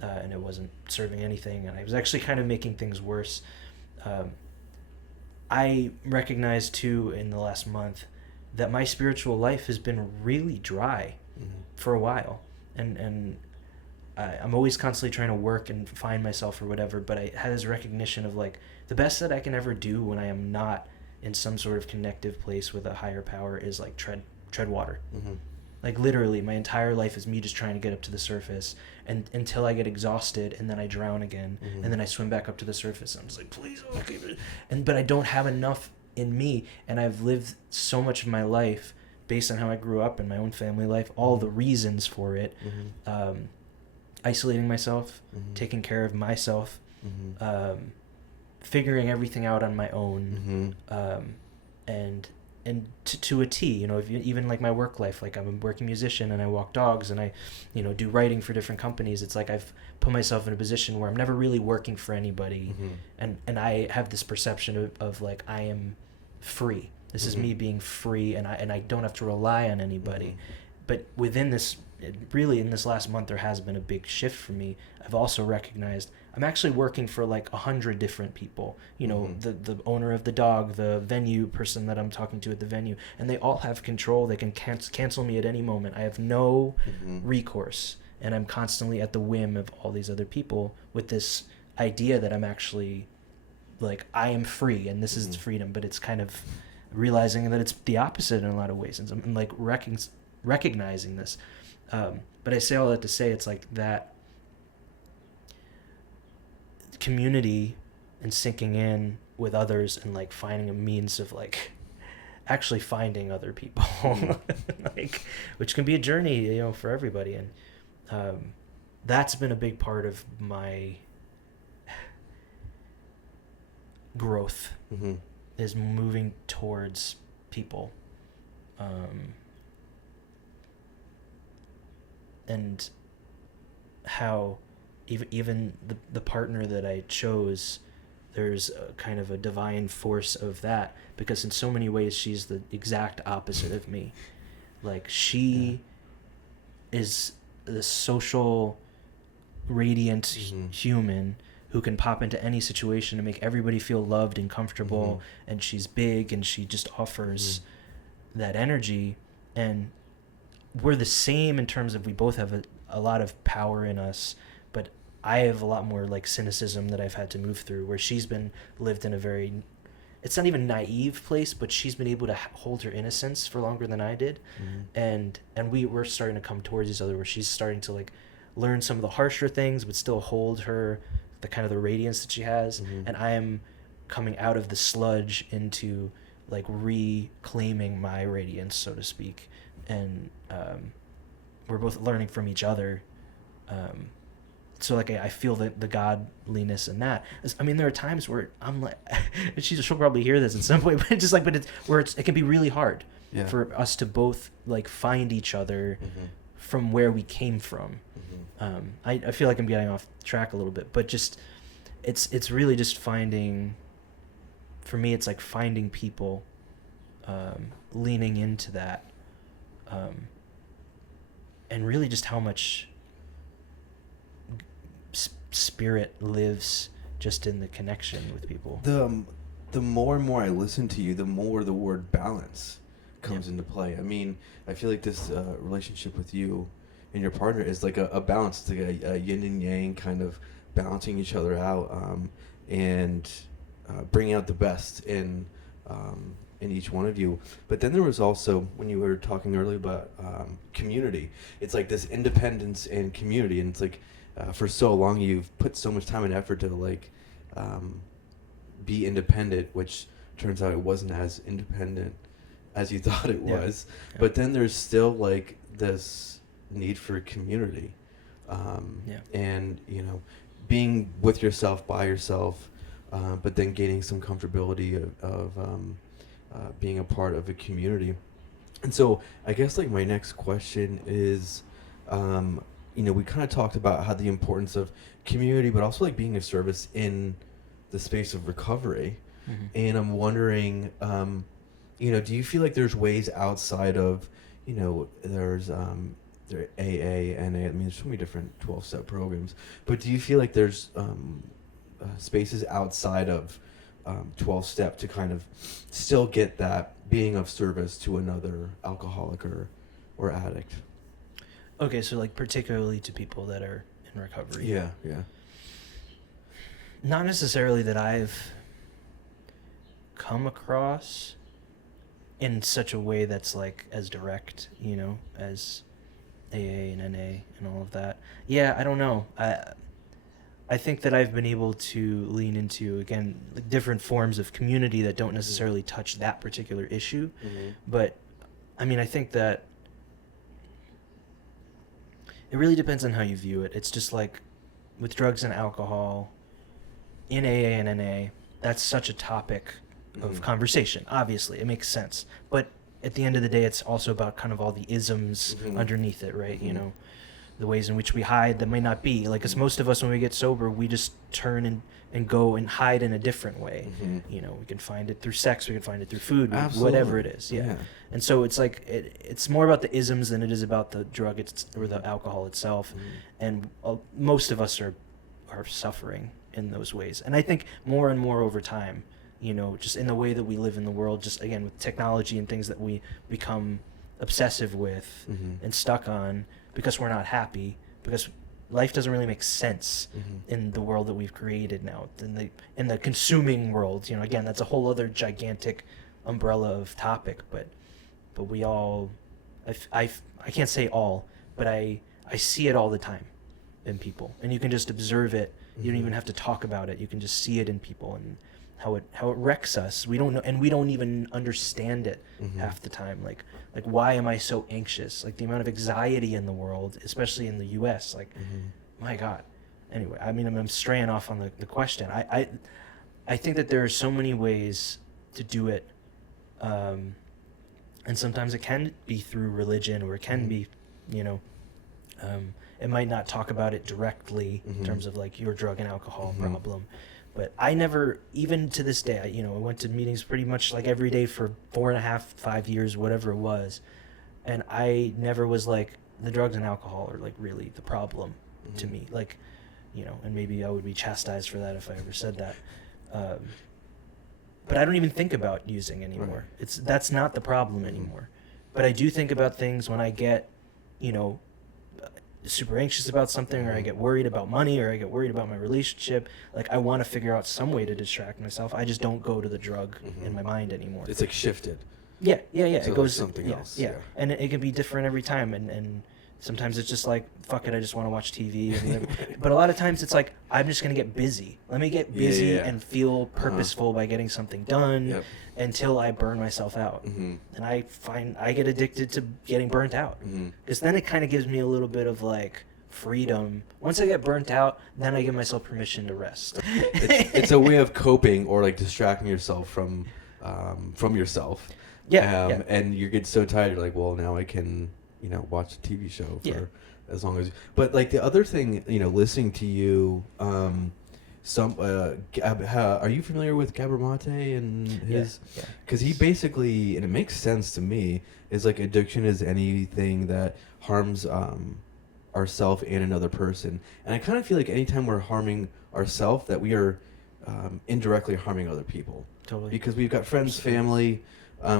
and it wasn't serving anything, and I was actually kind of making things worse. I recognized too in the last month that my spiritual life has been really dry for a while, and I'm always constantly trying to work and find myself or whatever, but I had this recognition of, like, the best that I can ever do when I am not in some sort of connective place with a higher power is like tread water. Like literally my entire life is me just trying to get up to the surface, and until I get exhausted, and then I drown again, and then I swim back up to the surface, and I'm just like, please, okay. But I don't have enough in me, and I've lived so much of my life based on how I grew up in my own family life, all the reasons for it, isolating myself, taking care of myself, figuring everything out on my own, and and to a T, if even like my work life, like I'm a working musician and I walk dogs and I, do writing for different companies. It's like I've put myself in a position where I'm never really working for anybody, and I have this perception of like I am free. This is me being free, and I don't have to rely on anybody. But within this, really in this last month, there has been a big shift for me. I've also recognized I'm actually working for like 100 different people. The owner of the dog, the venue person that I'm talking to at the venue, and they all have control. They can cancel me at any moment. I have no recourse, and I'm constantly at the whim of all these other people with this idea that I'm actually like I am free, and this is freedom. But it's kind of realizing that it's the opposite in a lot of ways, and I'm like recognizing this. But I say all that to say it's like that community and sinking in with others and like finding a means of like actually finding other people, like, which can be a journey, for everybody. And that's been a big part of my growth, is moving towards people. And how even the partner that I chose, there's a kind of a divine force of that, because in so many ways she's the exact opposite of me. Like she is the social, radiant human who can pop into any situation and make everybody feel loved and comfortable, and she's big and she just offers that energy. And we're the same in terms of we both have a lot of power in us, but I have a lot more like cynicism that I've had to move through, where she's been lived in a very, it's not even naive place, but she's been able to hold her innocence for longer than I did. And we're starting to come towards each other, where she's starting to like learn some of the harsher things, but still hold the kind of the radiance that she has. And I am coming out of the sludge into like reclaiming my radiance, so to speak. And we're both learning from each other. So like I feel the godliness in that. I mean, there are times where I'm like, she'll probably hear this at some point, but it can be really hard for us to both like find each other from where we came from. I feel like I'm getting off track a little bit, but just it's really just finding, for me, it's like finding people, leaning into that, and really just how much spirit lives just in the connection with people. The more and more I listen to you, the more the word balance comes into play. I mean, I feel like this relationship with you and your partner is like a balance. It's like a yin and yang, kind of balancing each other out, and bringing out the best in each one of you. But then there was also, when you were talking earlier about community, it's like this independence and community, and it's like for so long you've put so much time and effort to like be independent, which turns out it wasn't as independent as you thought it was. Yeah. But then there's still like this need for community, and being with yourself, by yourself, but then gaining some comfortability of being a part of a community. And so I guess like my next question is, we kind of talked about how the importance of community, but also like being of service in the space of recovery. And I'm wondering, do you feel like there's ways outside of, there's there AA, NA, I mean, there's so many different 12-step programs, but do you feel like there's spaces outside of 12-step to kind of still get that being of service to another alcoholic or addict? Okay, so like particularly to people that are in recovery. Yeah. Not necessarily that I've come across in such a way that's like as direct, as AA and NA and all of that. Yeah, I don't know. I think that I've been able to lean into, again, like different forms of community that don't necessarily touch that particular issue. But I mean, I think that it really depends on how you view it. It's just like with drugs and alcohol, in AA and NA, that's such a topic of conversation. Obviously, it makes sense. But at the end of the day, it's also about kind of all the isms underneath it, right? You know, the ways in which we hide that might not be. Like, because most of us, when we get sober, we just turn and go and hide in a different way. You know, we can find it through sex, we can find it through food, whatever it is. Yeah. And so it's like, it's more about the isms than it is about the drug or the alcohol itself. And most of us are suffering in those ways. And I think more and more over time, you know, just in the way that we live in the world, just again with technology and things that we become obsessive with and stuck on because we're not happy, because life doesn't really make sense in the world that we've created now, in the consuming world. You know, again, that's a whole other gigantic umbrella of topic, but we all, I can't say all, but I see it all the time in people, and you can just observe it. You don't even have to talk about it. You can just see it in people and how it wrecks us. We don't know, and we don't even understand it half the time. Like why am I so anxious? Like the amount of anxiety in the world, especially in the U.S. Like, my God. Anyway, I mean, I'm straying off on the question. I think that there are so many ways to do it, and sometimes it can be through religion, or it can be, you know, it might not talk about it directly in terms of like your drug and alcohol problem. But I never, even to this day, I went to meetings pretty much like every day for 4.5, 5 years, whatever it was. And I never was like, the drugs and alcohol are like really the problem to me. Like, you know, and maybe I would be chastised for that if I ever said that. But I don't even think about using anymore. That's not the problem anymore. But I do think about things when I get, you know, super anxious about something, or I get worried about money, or I get worried about my relationship. Like, I want to figure out some way to distract myself. I just don't go to the drug in my mind anymore. It's like shifted. Yeah. So it goes something else. Yeah. And it can be different every time. And sometimes it's just like, fuck it, I just want to watch TV. But a lot of times it's like, I'm just going to get busy. Let me get busy and feel purposeful by getting something done until I burn myself out. And I find I get addicted to getting burnt out. Because then it kind of gives me a little bit of like freedom. Once I get burnt out, then I give myself permission to rest. It's a way of coping, or like distracting yourself from yourself. And you get so tired, you're like, well, now I can, you know, watch a TV show for as long as. But like the other thing, you know, listening to you, are you familiar with Gabor Mate and his? Because he basically, and it makes sense to me, is like addiction is anything that harms ourself and another person. And I kind of feel like anytime we're harming ourselves, that we are indirectly harming other people. Totally. Because we've got friends, family.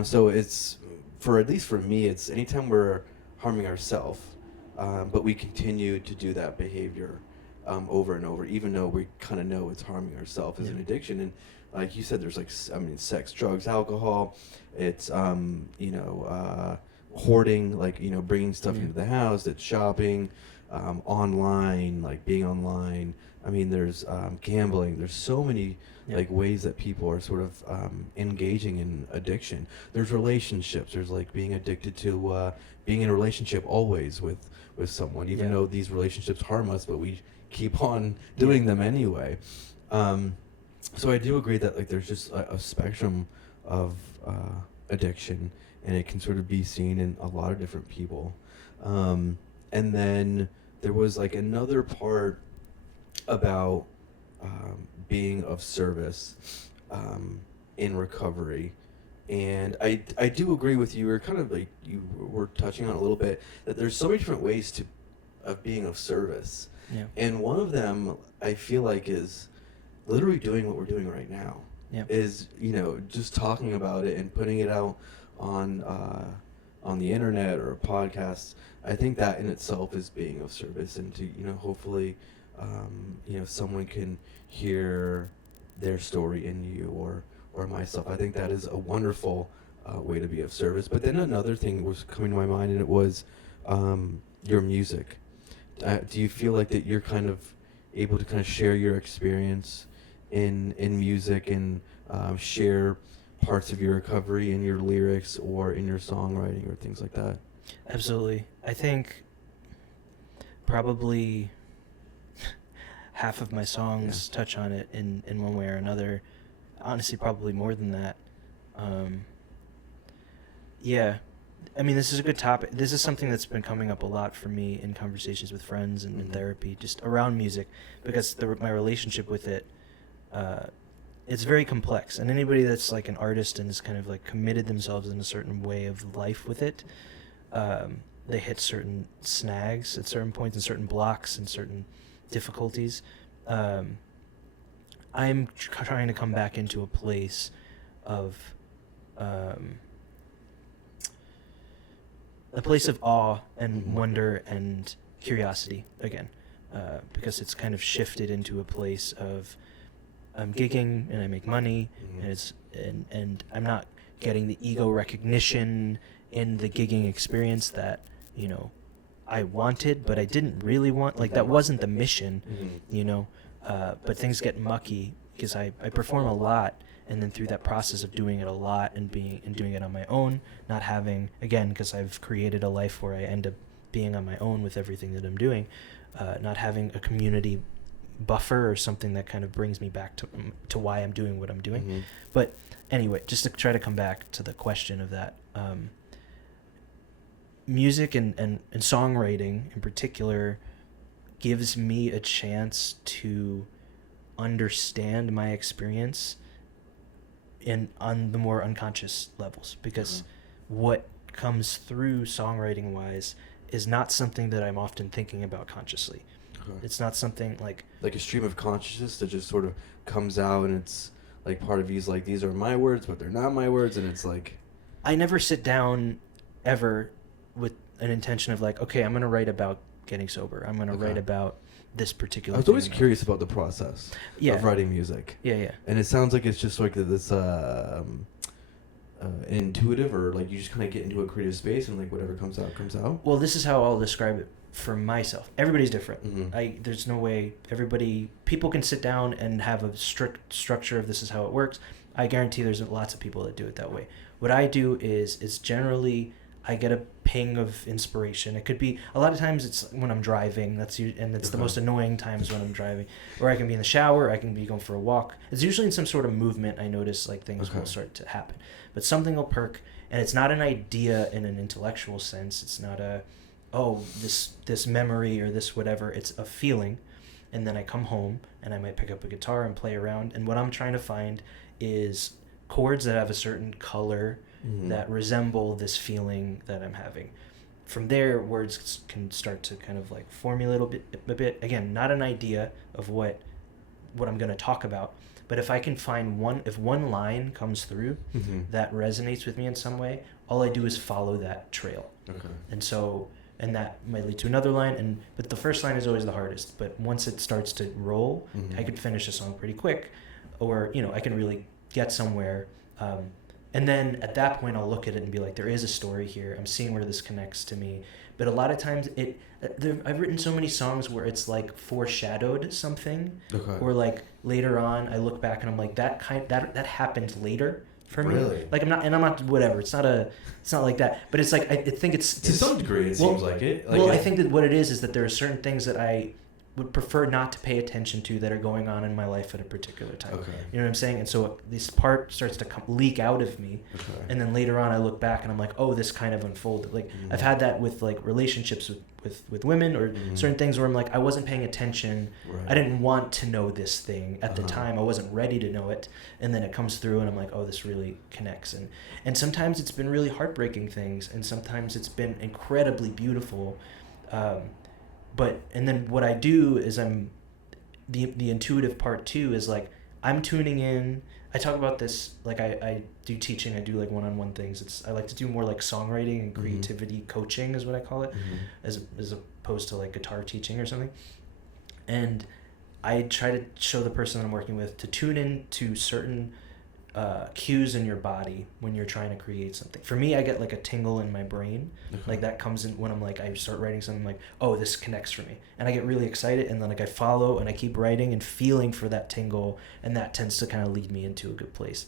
So it's, at least for me, it's anytime we're harming ourselves, but we continue to do that behavior over and over, even though we kind of know it's harming ourselves as an addiction. And like you said, there's like, sex, drugs, alcohol. It's, hoarding, like, you know, bringing stuff into the house. It's shopping, online, like being online. I mean, there's gambling. There's so many like ways that people are sort of engaging in addiction. There's relationships. There's like being addicted to being in a relationship always with someone, even though these relationships harm us, but we keep on doing them anyway. So I do agree that like there's just a spectrum of addiction, and it can sort of be seen in a lot of different people. And then there was like another part about being of service in recovery. And I do agree with you. We're kind of like, you were touching on a little bit, that there's so many different ways of being of service. Yeah. And one of them, I feel like, is literally doing what we're doing right now. Yeah. Is, you know, just talking about it and putting it out on the internet or a podcast. I think that in itself is being of service, and to, you know, hopefully, you know, someone can hear their story in you or myself. I think that is a wonderful way to be of service. But then another thing was coming to my mind, and it was your music. Do you feel like that you're kind of able to kind of share your experience in music and share parts of your recovery in your lyrics or in your songwriting or things like that? Absolutely. I think probably half of my songs touch on it in one way or another. honestly probably more than that. Yeah. I mean, this is a good topic. This is something that's been coming up a lot for me in conversations with friends and in therapy, just around music, because my relationship with it, it's very complex. And anybody that's like an artist and is kind of like committed themselves in a certain way of life with it, they hit certain snags at certain points and certain blocks and certain difficulties. I'm trying to come back into a place of awe and wonder and curiosity again, because it's kind of shifted into a place of I'm gigging and I make money, and I'm not getting the ego recognition in the gigging experience that, you know, I wanted, but I didn't really want. Like, that wasn't the mission, you know. But things get mucky because I perform a lot, and then through that process of doing it a lot and doing it on my own, not having, again, because I've created a life where I end up being on my own with everything that I'm doing, not having a community buffer or something that kind of brings me back to why I'm doing what I'm doing. But anyway, just to try to come back to the question of that, music and songwriting in particular gives me a chance to understand my experience on the more unconscious levels, because what comes through songwriting wise is not something that I'm often thinking about consciously. It's not something like a stream of consciousness that just sort of comes out, and it's like part of you's like, these are my words, but they're not my words, and it's like, I never sit down ever with an intention of like, okay, I'm going to write about getting sober. I'm going to write about this particular I was always curious about the process of writing music. Yeah. And it sounds like it's just like this intuitive, or like you just kind of get into a creative space and like whatever comes out, comes out. Well, this is how I'll describe it for myself. Everybody's different. There's no way people can sit down and have a strict structure of this is how it works. I guarantee there's lots of people that do it that way. What I do is generally I get a ping of inspiration. It could be, a lot of times it's when I'm driving, it's the most annoying times when I'm driving, or I can be in the shower, I can be going for a walk. It's usually in some sort of movement I notice like things will start to happen. But something will perk, and it's not an idea in an intellectual sense. It's not this memory or this whatever. It's a feeling. And then I come home and I might pick up a guitar and play around. And what I'm trying to find is chords that have a certain color that resemble this feeling that I'm having. From there, words can start to kind of like formulate a bit. Again, not an idea of what I'm going to talk about, but if I can find one line comes through that resonates with me in some way, all I do is follow that trail. And that might lead to another line, but the first line is always the hardest. But once it starts to roll, I could finish a song pretty quick, or I can really get somewhere. And then at that point, I'll look at it and be like, there is a story here. I'm seeing where this connects to me. But a lot of times, I've written so many songs where it's like foreshadowed something, or like later on, I look back and I'm like, that happened later for me. Really? Like I'm not whatever. It's not like that. But it's like I think it's to some degree it seems like it. Like I think that what it is that there are certain things that I would prefer not to pay attention to that are going on in my life at a particular time. You know what I'm saying? And so this part starts to leak out of me, and then later on I look back and I'm like, oh, this kind of unfolded. Like I've had that with like relationships with women, or certain things where I'm like, I wasn't paying attention. I didn't want to know this thing at the time. I wasn't ready to know it, and then it comes through and I'm like, oh, this really connects. And sometimes it's been really heartbreaking things, and sometimes it's been incredibly beautiful. And then what I do is the intuitive part too is like I'm tuning in. I talk about this, like I do teaching, I do like one-on-one things. I like to do more like songwriting and creativity coaching is what I call it, as opposed to like guitar teaching or something. And I try to show the person I'm working with to tune in to certain cues in your body when you're trying to create something. For me, I get like a tingle in my brain, like that comes in when I'm like, I start writing something, like, oh, this connects for me, and I get really excited, and then like I follow and I keep writing and feeling for that tingle, and that tends to kind of lead me into a good place.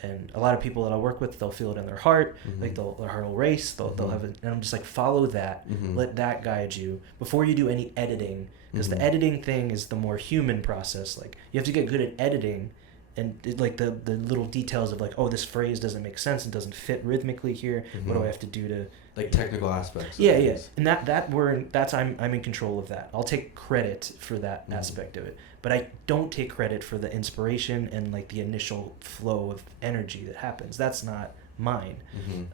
And a lot of people that I work with, they'll feel it in their heart, like their heart will race, they'll have it, and I'm just like, follow that, let that guide you before you do any editing, because the editing thing is the more human process. Like you have to get good at editing like the little details of like, oh, this phrase doesn't make sense and doesn't fit rhythmically here. What do I have to do to like technical aspects? Yeah. And I'm in control of that. I'll take credit for that aspect of it, but I don't take credit for the inspiration and like the initial flow of energy that happens. That's not mine.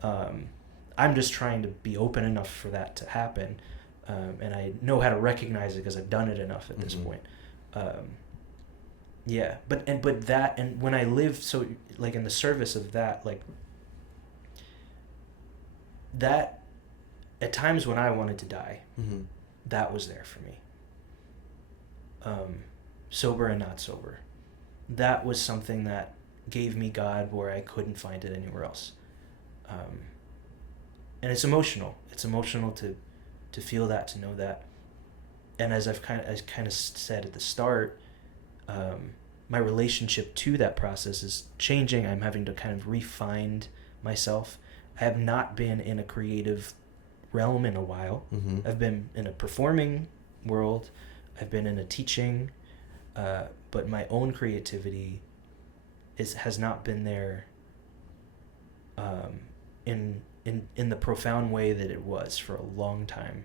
I'm just trying to be open enough for that to happen, and I know how to recognize it because I've done it enough at this point. Yeah, but that, and when I live so like in the service of that, like that, at times when I wanted to die, that was there for me. Sober and not sober, that was something that gave me God where I couldn't find it anywhere else. And it's emotional. It's emotional to feel that, to know that, and as I've kind of said at the start. My relationship to that process is changing. I'm having to kind of refine myself. I have not been in a creative realm in a while. I've been in a performing world. I've been in a teaching, but my own creativity has not been there in the profound way that it was for a long time.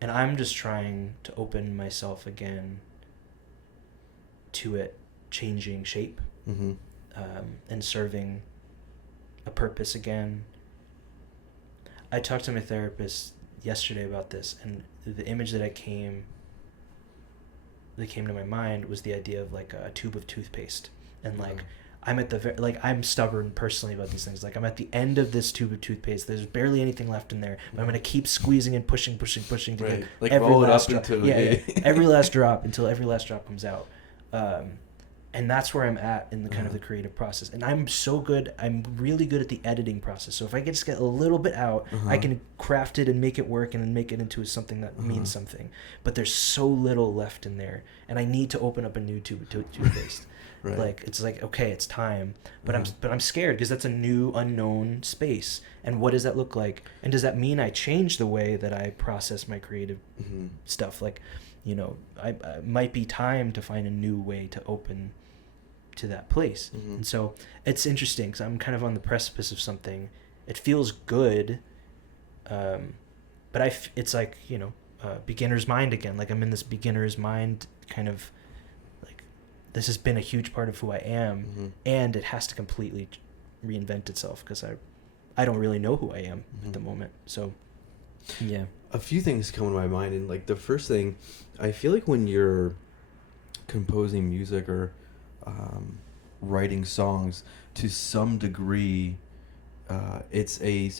And I'm just trying to open myself again to it changing shape, and serving a purpose again. I talked to my therapist yesterday about this, and the image that came to my mind was the idea of like a tube of toothpaste, and like I'm at the I'm stubborn personally about these things. Like I'm at the end of this tube of toothpaste. There's barely anything left in there, but I'm gonna keep squeezing and pushing to get like every roll it last up drop. until Every last drop until every last drop comes out. And that's where I'm at in the kind of the creative process. And I'm really good at the editing process. So if I can just get a little bit out, I can craft it and make it work and then make it into something that means something. But there's so little left in there, and I need to open up a new tube of toothpaste. Right. Like it's like, okay, it's time, but I'm scared because that's a new unknown space. And what does that look like? And does that mean I change the way that I process my creative stuff? Like, you know, I might be time to find a new way to open to that place. And so it's interesting because I'm kind of on the precipice of something. It feels good, but it's like, you know, beginner's mind again. Like I'm in this beginner's mind kind of. This has been a huge part of who I am, and it has to completely reinvent itself because I don't really know who I am at the moment. So, yeah. A few things come to my mind, and like the first thing, I feel like when you're composing music or writing songs, to some degree, it's a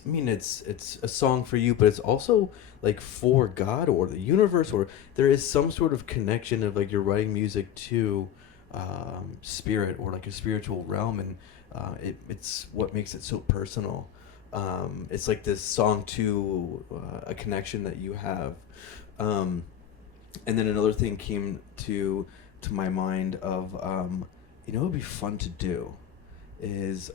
song for you, but it's also like for God or the universe, or there is some sort of connection of like you're writing music to spirit or like a spiritual realm, and it's what makes it so personal. It's like this song to a connection that you have, and then another thing came to my mind of you know, it'd be fun to do is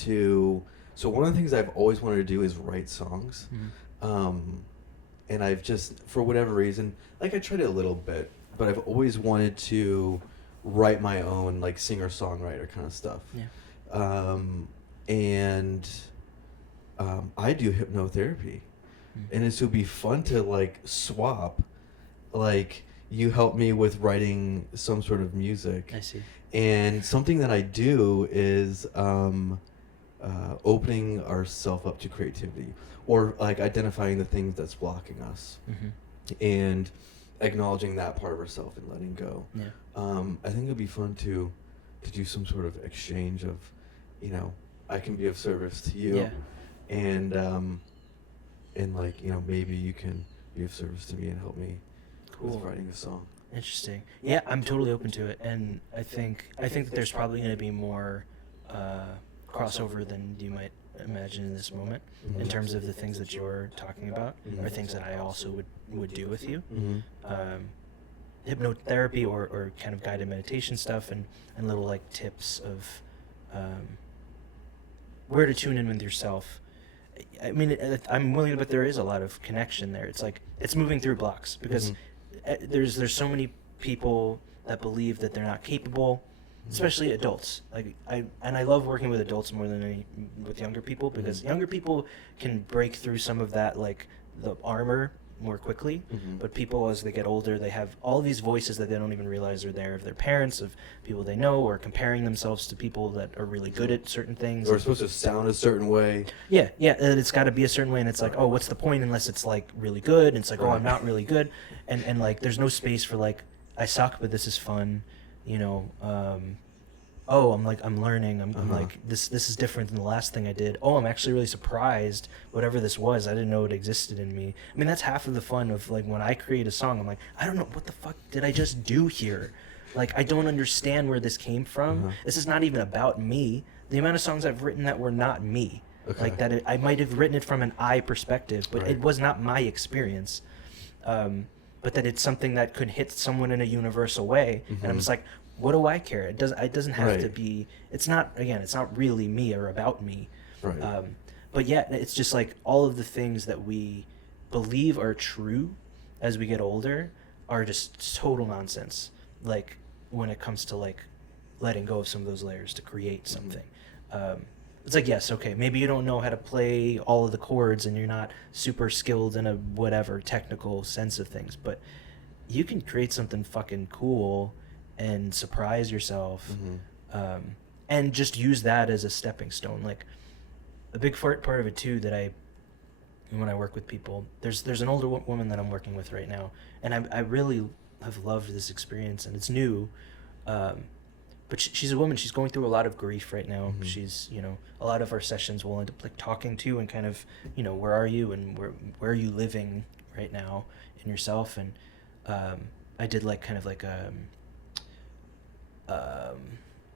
so one of the things I've always wanted to do is write songs, and I've just, for whatever reason, like I tried it a little bit, but I've always wanted to write my own like singer-songwriter kind of stuff. And I do hypnotherapy, and it would be fun to like swap, like you help me with writing some sort of music. I see. And something that I do is opening ourselves up to creativity, or like identifying the things that's blocking us, and acknowledging that part of ourselves and letting go. I think it'd be fun to do some sort of exchange of, you know, I can be of service to you, and like, you know, maybe you can be of service to me and help me with writing a song. Interesting. Yeah, I'm totally open to it, and I think that there's probably going to be more crossover than you might imagine in this moment, in terms of the things that you're talking about, or things that I also would do with you. Hypnotherapy or kind of guided meditation stuff, and little like tips of where to tune in with yourself. I mean, I'm willing to bet there is a lot of connection there. It's like it's moving through blocks because there's so many people that believe that they're not capable, especially adults. Like I love working with adults more than with younger people, because younger people can break through some of that, like the armor, more quickly. But people, as they get older, they have all these voices that they don't even realize are there, of their parents, of people they know, or comparing themselves to people that are really good at certain things. Or supposed to sound a certain way. Yeah, and it's got to be a certain way, and it's like, oh, what's the point unless it's like really good? And it's like, oh, I'm not really good, and like there's no space for like, I suck, but this is fun, you know. Oh, I'm learning. I'm like, this is different than the last thing I did. Oh, I'm actually really surprised. Whatever this was, I didn't know it existed in me. I mean, that's half of the fun of like when I create a song. I'm like, I don't know what the fuck did I just do here. Like, I don't understand where this came from. This is not even about me. The amount of songs I've written that were not me, like that I might have written it from an I perspective, but it was not my experience. But that it's something that could hit someone in a universal way, and I'm just like, what do I care? It doesn't have to be. It's not really me or about me. Right. But yeah, it's just like all of the things that we believe are true as we get older are just total nonsense. Like when it comes to like letting go of some of those layers to create something. It's like, yes, okay, maybe you don't know how to play all of the chords and you're not super skilled in a whatever technical sense of things, but you can create something fucking cool and surprise yourself, and just use that as a stepping stone. Like a big part of it too, that when I work with people, there's an older woman that I'm working with right now, and I really have loved this experience, and it's new, but she's a woman. She's going through a lot of grief right now. She's, you know, a lot of our sessions we'll end up like talking to and kind of, you know, where are you and where are you living right now in yourself. And I did like kind of like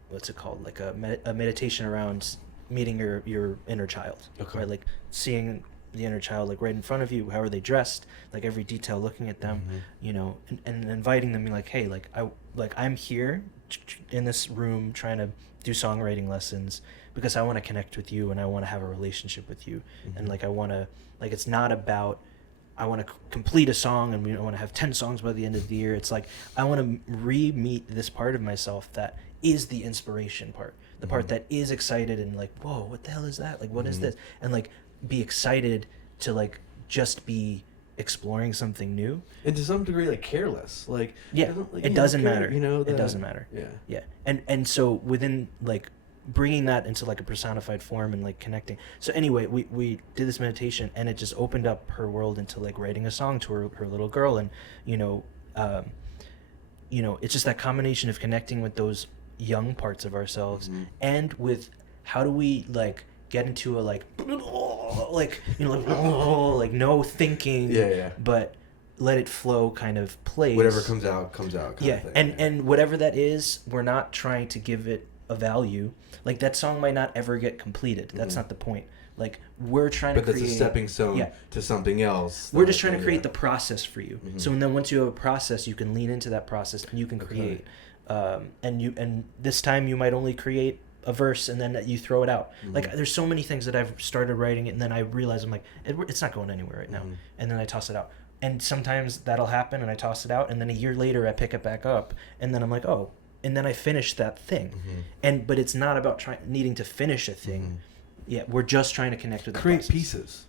what's it called, like a meditation around meeting your inner child, right? Like seeing the inner child like right in front of you. How are they dressed? Like every detail, looking at them, you know, and inviting them, like, hey, I'm here in this room trying to do songwriting lessons because I want to connect with you and I want to have a relationship with you, and like I want to, like, it's not about I want to complete a song and we want to have 10 songs by the end of the year. It's like I want to re-meet this part of myself that is the inspiration part, the part that is excited and like, whoa, what the hell is that? Like, what is this? And like be excited to like just be exploring something new. And to some degree, like careless. Like, it doesn't matter. You know, it doesn't matter. Yeah. And so within like bringing that into like a personified form and like connecting. So anyway, we did this meditation and it just opened up her world into like writing a song to her little girl. And, you know, it's just that combination of connecting with those young parts of ourselves and with how do we like get into a like you know, like no thinking, but let it flow kind of place. Whatever comes out kind of thing. And whatever that is, we're not trying to give it a value. Like that song might not ever get completed. That's not the point. Like we're trying to create. But that's a stepping stone to something else. We're just trying to create the process for you. So and then once you have a process, you can lean into that process and you can create. And this time you might only create a verse and then you throw it out. Like there's so many things that I've started writing and then I realize I'm like it's not going anywhere right now, and then I toss it out. And sometimes that'll happen and I toss it out and then a year later I pick it back up and then I'm like, oh, and then I finish that thing. But it's not about needing to finish a thing. Yeah, we're just trying to connect with the create process. Pieces,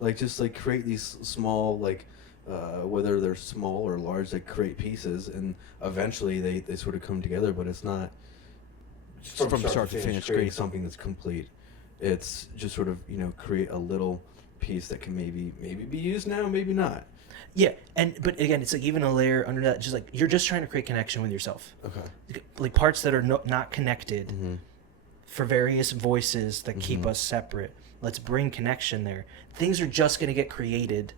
like just like create these small, like whether they're small or large, like create pieces, and eventually they sort of come together. But it's not from start to finish creating something that's complete. It's just sort of, you know, create a little piece that can maybe be used now, maybe not. Yeah, but again, it's like even a layer under that, just like you're just trying to create connection with yourself. Like parts that are not connected for various voices that keep us separate. Let's bring connection there. Things are just going to get created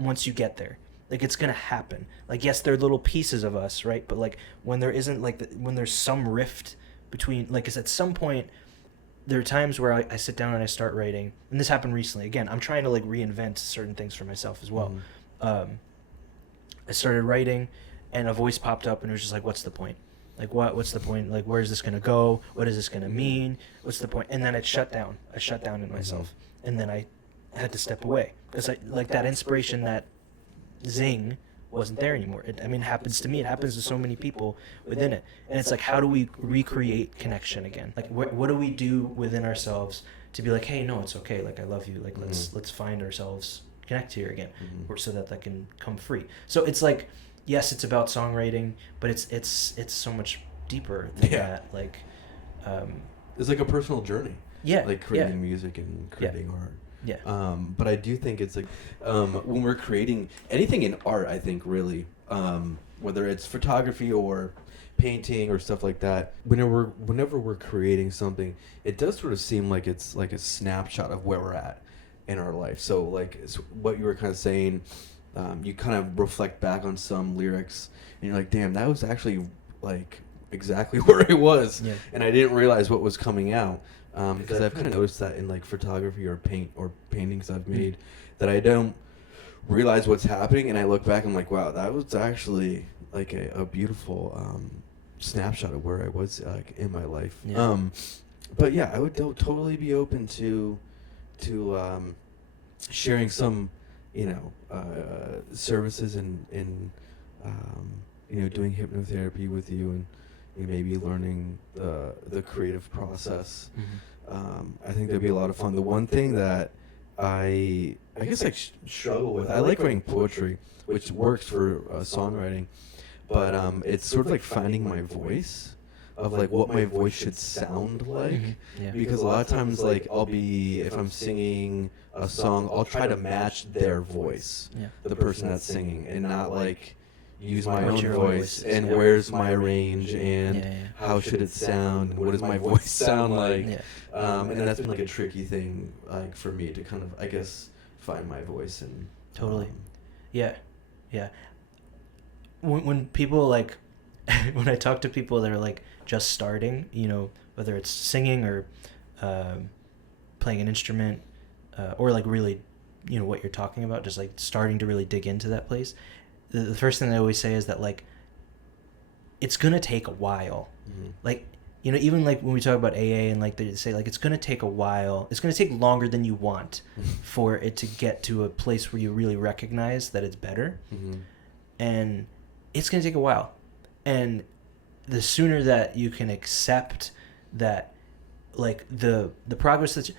once you get there. Like it's going to happen. Like yes, they're little pieces of us, right? But like when there isn't like when there's some rift between, like, is at some point there are times where I sit down and I start writing, and this happened recently. Again, I'm trying to like reinvent certain things for myself as well. I started writing and a voice popped up and it was just like, what's the point? Like what's the point? Like where is this gonna go? What is this gonna mean? What's the point? And then it shut down. I shut down in myself, and then I had to step away because I like that inspiration, that zing wasn't there anymore. I mean, it happens to me. It happens to so many people within it. And it's like, how do we recreate connection again? Like, what do we do within ourselves to be like, hey, no, it's okay. Like, I love you. Like, let's find ourselves, connect here again, or so that can come free. So it's like, yes, it's about songwriting, but it's so much deeper than that. Like, it's like a personal journey. Yeah. Like creating music and creating art. Yeah. But I do think it's like when we're creating anything in art, I think really, whether it's photography or painting or stuff like that, whenever we're creating something, it does sort of seem like it's like a snapshot of where we're at in our life. So like what you were kind of saying, you kind of reflect back on some lyrics and you're like, damn, that was actually like exactly where I was, and I didn't realize what was coming out. Because I've kind of noticed that in like photography or paintings I've made, that I don't realize what's happening, and I look back and I'm like, wow, that was actually like a beautiful snapshot of where I was like in my life. But yeah, I would totally be open to sharing some, services and doing hypnotherapy with you, and maybe learning the creative process. I think that'd be a lot of fun. The one thing that I guess I struggle with, I like writing poetry, which works for songwriting, but it's sort of like finding my voice, of like what my voice should sound like. Because a lot of times, like, if I'm singing a song, I'll try to match their voice, the person that's singing, and not like use my own voice and where's my range and how should it sound and what does my voice sound like. And that's been like a tricky thing, like for me to kind of, I guess, find my voice. And totally. Yeah when people like when I talk to people that are like just starting, whether it's singing or playing an instrument, or like really what you're talking about, just like starting to really dig into that place, the first thing they always say is that like it's gonna take a while. Like, even like when we talk about AA, and like they say like it's gonna take a while, it's gonna take longer than you want for it to get to a place where you really recognize that it's better. And it's gonna take a while, and the sooner that you can accept that, like the progress that's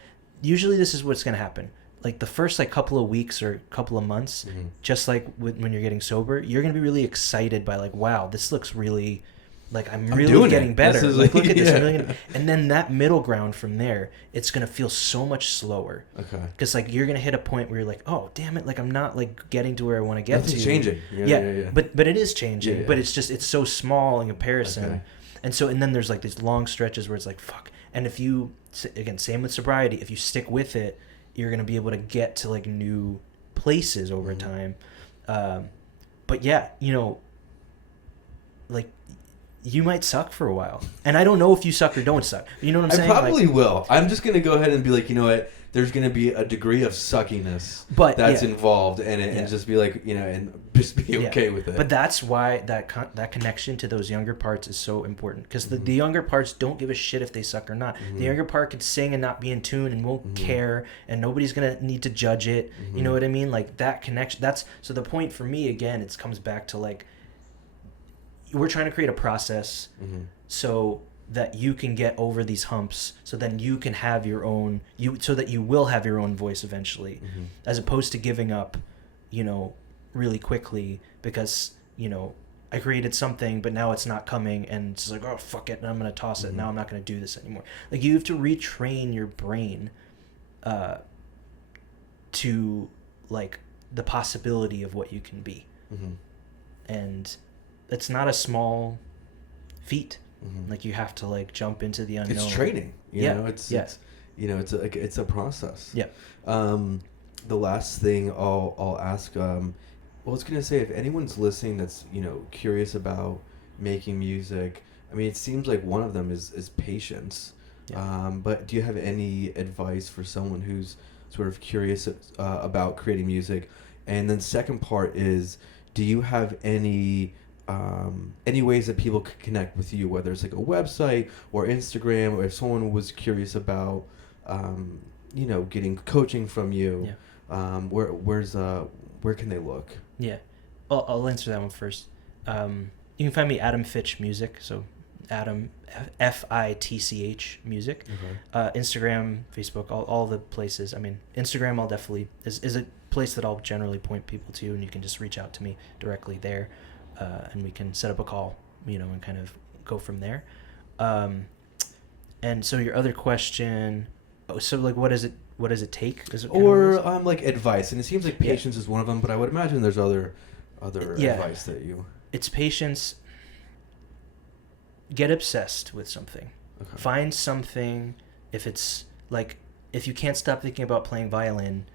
usually, this is what's gonna happen. Like the first like couple of weeks or couple of months, just like when you're getting sober, you're gonna be really excited by like, wow, this looks really, like I'm really getting better. Like, look at this, I'm really and then that middle ground from there, it's gonna feel so much slower. Okay. Because like you're gonna hit a point where you're like, oh damn it, like I'm not like getting to where I want to get to. It's changing. Yeah. But it is changing. But it's just, it's so small in comparison. Okay. And then there's like these long stretches where it's like fuck. And if you, again, same with sobriety, if you stick with it, you're going to be able to get to like new places over time. But yeah, like you might suck for a while, and I don't know if you suck or don't suck. You know what I'm saying? I probably will. I'm just going to go ahead and be like, you know what? There's going to be a degree of suckiness that's involved in it, and just be like, and just be okay with it. But that's why that connection to those younger parts is so important, because the younger parts don't give a shit if they suck or not. The younger part could sing and not be in tune and won't care, and nobody's going to need to judge it. You know what I mean? Like that connection. So the point for me, again, it comes back to like, we're trying to create a process so that you can get over these humps, so then you can have your own, so that you will have your own voice eventually, as opposed to giving up, really quickly because, I created something, but now it's not coming, and it's like, oh, fuck it, and I'm going to toss it. Now I'm not going to do this anymore. Like, you have to retrain your brain to, like, the possibility of what you can be. And it's not a small feat. Like, you have to like jump into the unknown. It's training, you know. It's a process. The last thing I'll ask, I was gonna say, if anyone's listening that's curious about making music, I mean, it seems like one of them is patience. But do you have any advice for someone who's sort of curious about creating music? And then second part is, do you have any ways that people could connect with you, whether it's like a website or Instagram, or if someone was curious about, getting coaching from you, where can they look? I'll answer that one first. You can find me Adam Fitch Music, so Adam Fitch Music. Okay. Instagram, Facebook, all the places. I mean, Instagram I'll definitely is a place that I'll generally point people to, and you can just reach out to me directly there, and we can set up a call, and kind of go from there. And so your other question, so like what does it take? Is it or like advice, and it seems like patience is one of them, but I would imagine there's other advice that you. It's patience. Get obsessed with something. Okay. Find something. If it's like, if you can't stop thinking about playing violin,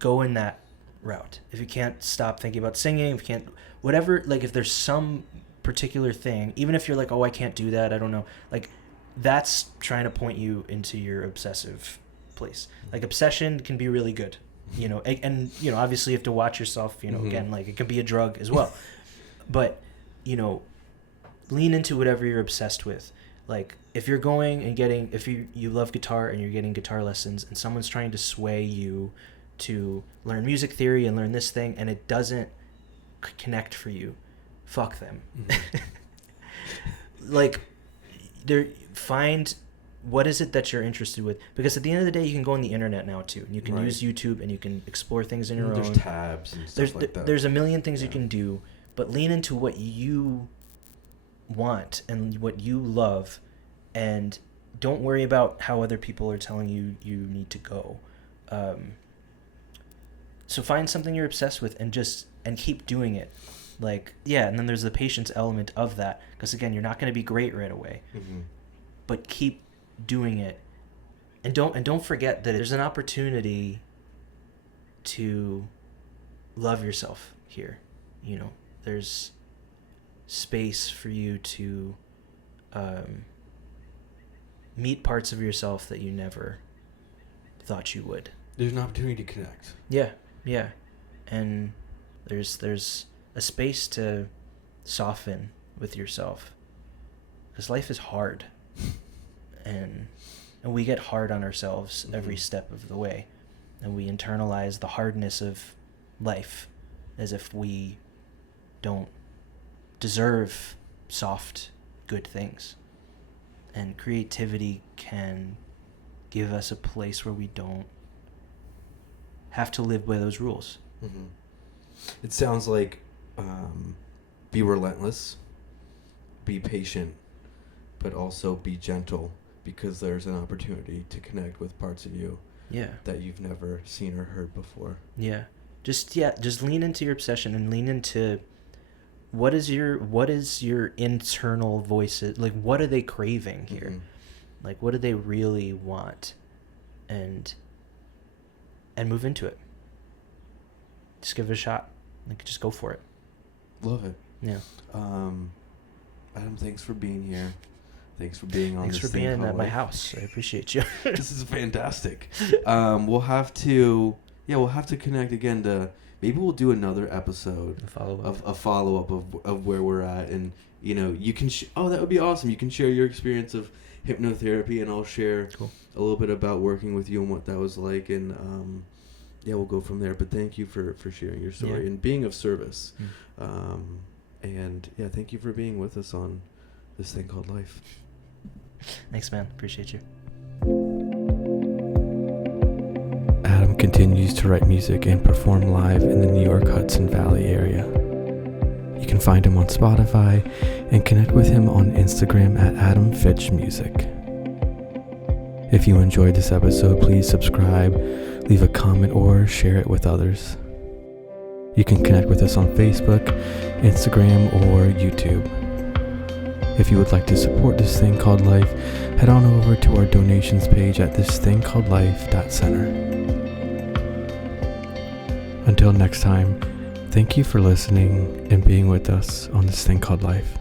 go in that route. If you can't stop thinking about singing, if you can't, whatever, like if there's some particular thing, even if you're like, oh, I can't do that, I don't know, like that's trying to point you into your obsessive place. Like obsession can be really good, and obviously you have to watch yourself, again, like it can be a drug as well. But, lean into whatever you're obsessed with. Like if you're going and getting, if you love guitar and you're getting guitar lessons and someone's trying to sway you to learn music theory and learn this thing and it doesn't connect for you, fuck them. Like find what is it that you're interested with, because at the end of the day you can go on the internet now too, and you can use YouTube and you can explore things in your own. There's tabs and stuff like that. There's a million things you can do, but lean into what you want and what you love, and don't worry about how other people are telling you need to go. So find something you're obsessed with and keep doing it. Like, and then there's the patience element of that, because again, you're not going to be great right away, but keep doing it, and don't forget that there's an opportunity to love yourself here. There's space for you to meet parts of yourself that you never thought you would. There's an opportunity to connect. Yeah, and there's a space to soften with yourself, because life is hard, and we get hard on ourselves every step of the way, and we internalize the hardness of life as if we don't deserve soft, good things. And creativity can give us a place where we don't have to live by those rules. It sounds like be relentless, be patient, but also be gentle, because there's an opportunity to connect with parts of you that you've never seen or heard before. Just lean into your obsession, and lean into what is your internal voices, like what are they craving here? Like what do they really want? And move into it. Just give it a shot. Like just go for it. Love it. Yeah. Adam, thanks for being here. Thanks for being on. Thanks for being at my house. I appreciate you. This is fantastic. We'll have to connect again to. Maybe we'll do another episode, a follow-up of where we're at, and you can that would be awesome. You can share your experience of hypnotherapy, and I'll share a little bit about working with you and what that was like, and we'll go from there. But thank you for sharing your story and being of service, and thank you for being with us on this thing called life. Thanks, man. Appreciate you. Adam continues to write music and perform live in the New York Hudson Valley area. You can find him on Spotify and connect with him on Instagram at Adam Fitch Music. If you enjoyed this episode, please subscribe, leave a comment, or share it with others. You can connect with us on Facebook, Instagram, or YouTube. If you would like to support This Thing Called Life, head on over to our donations page at thisthingcalledlife.center. Until next time, thank you for listening and being with us on This Thing Called Life.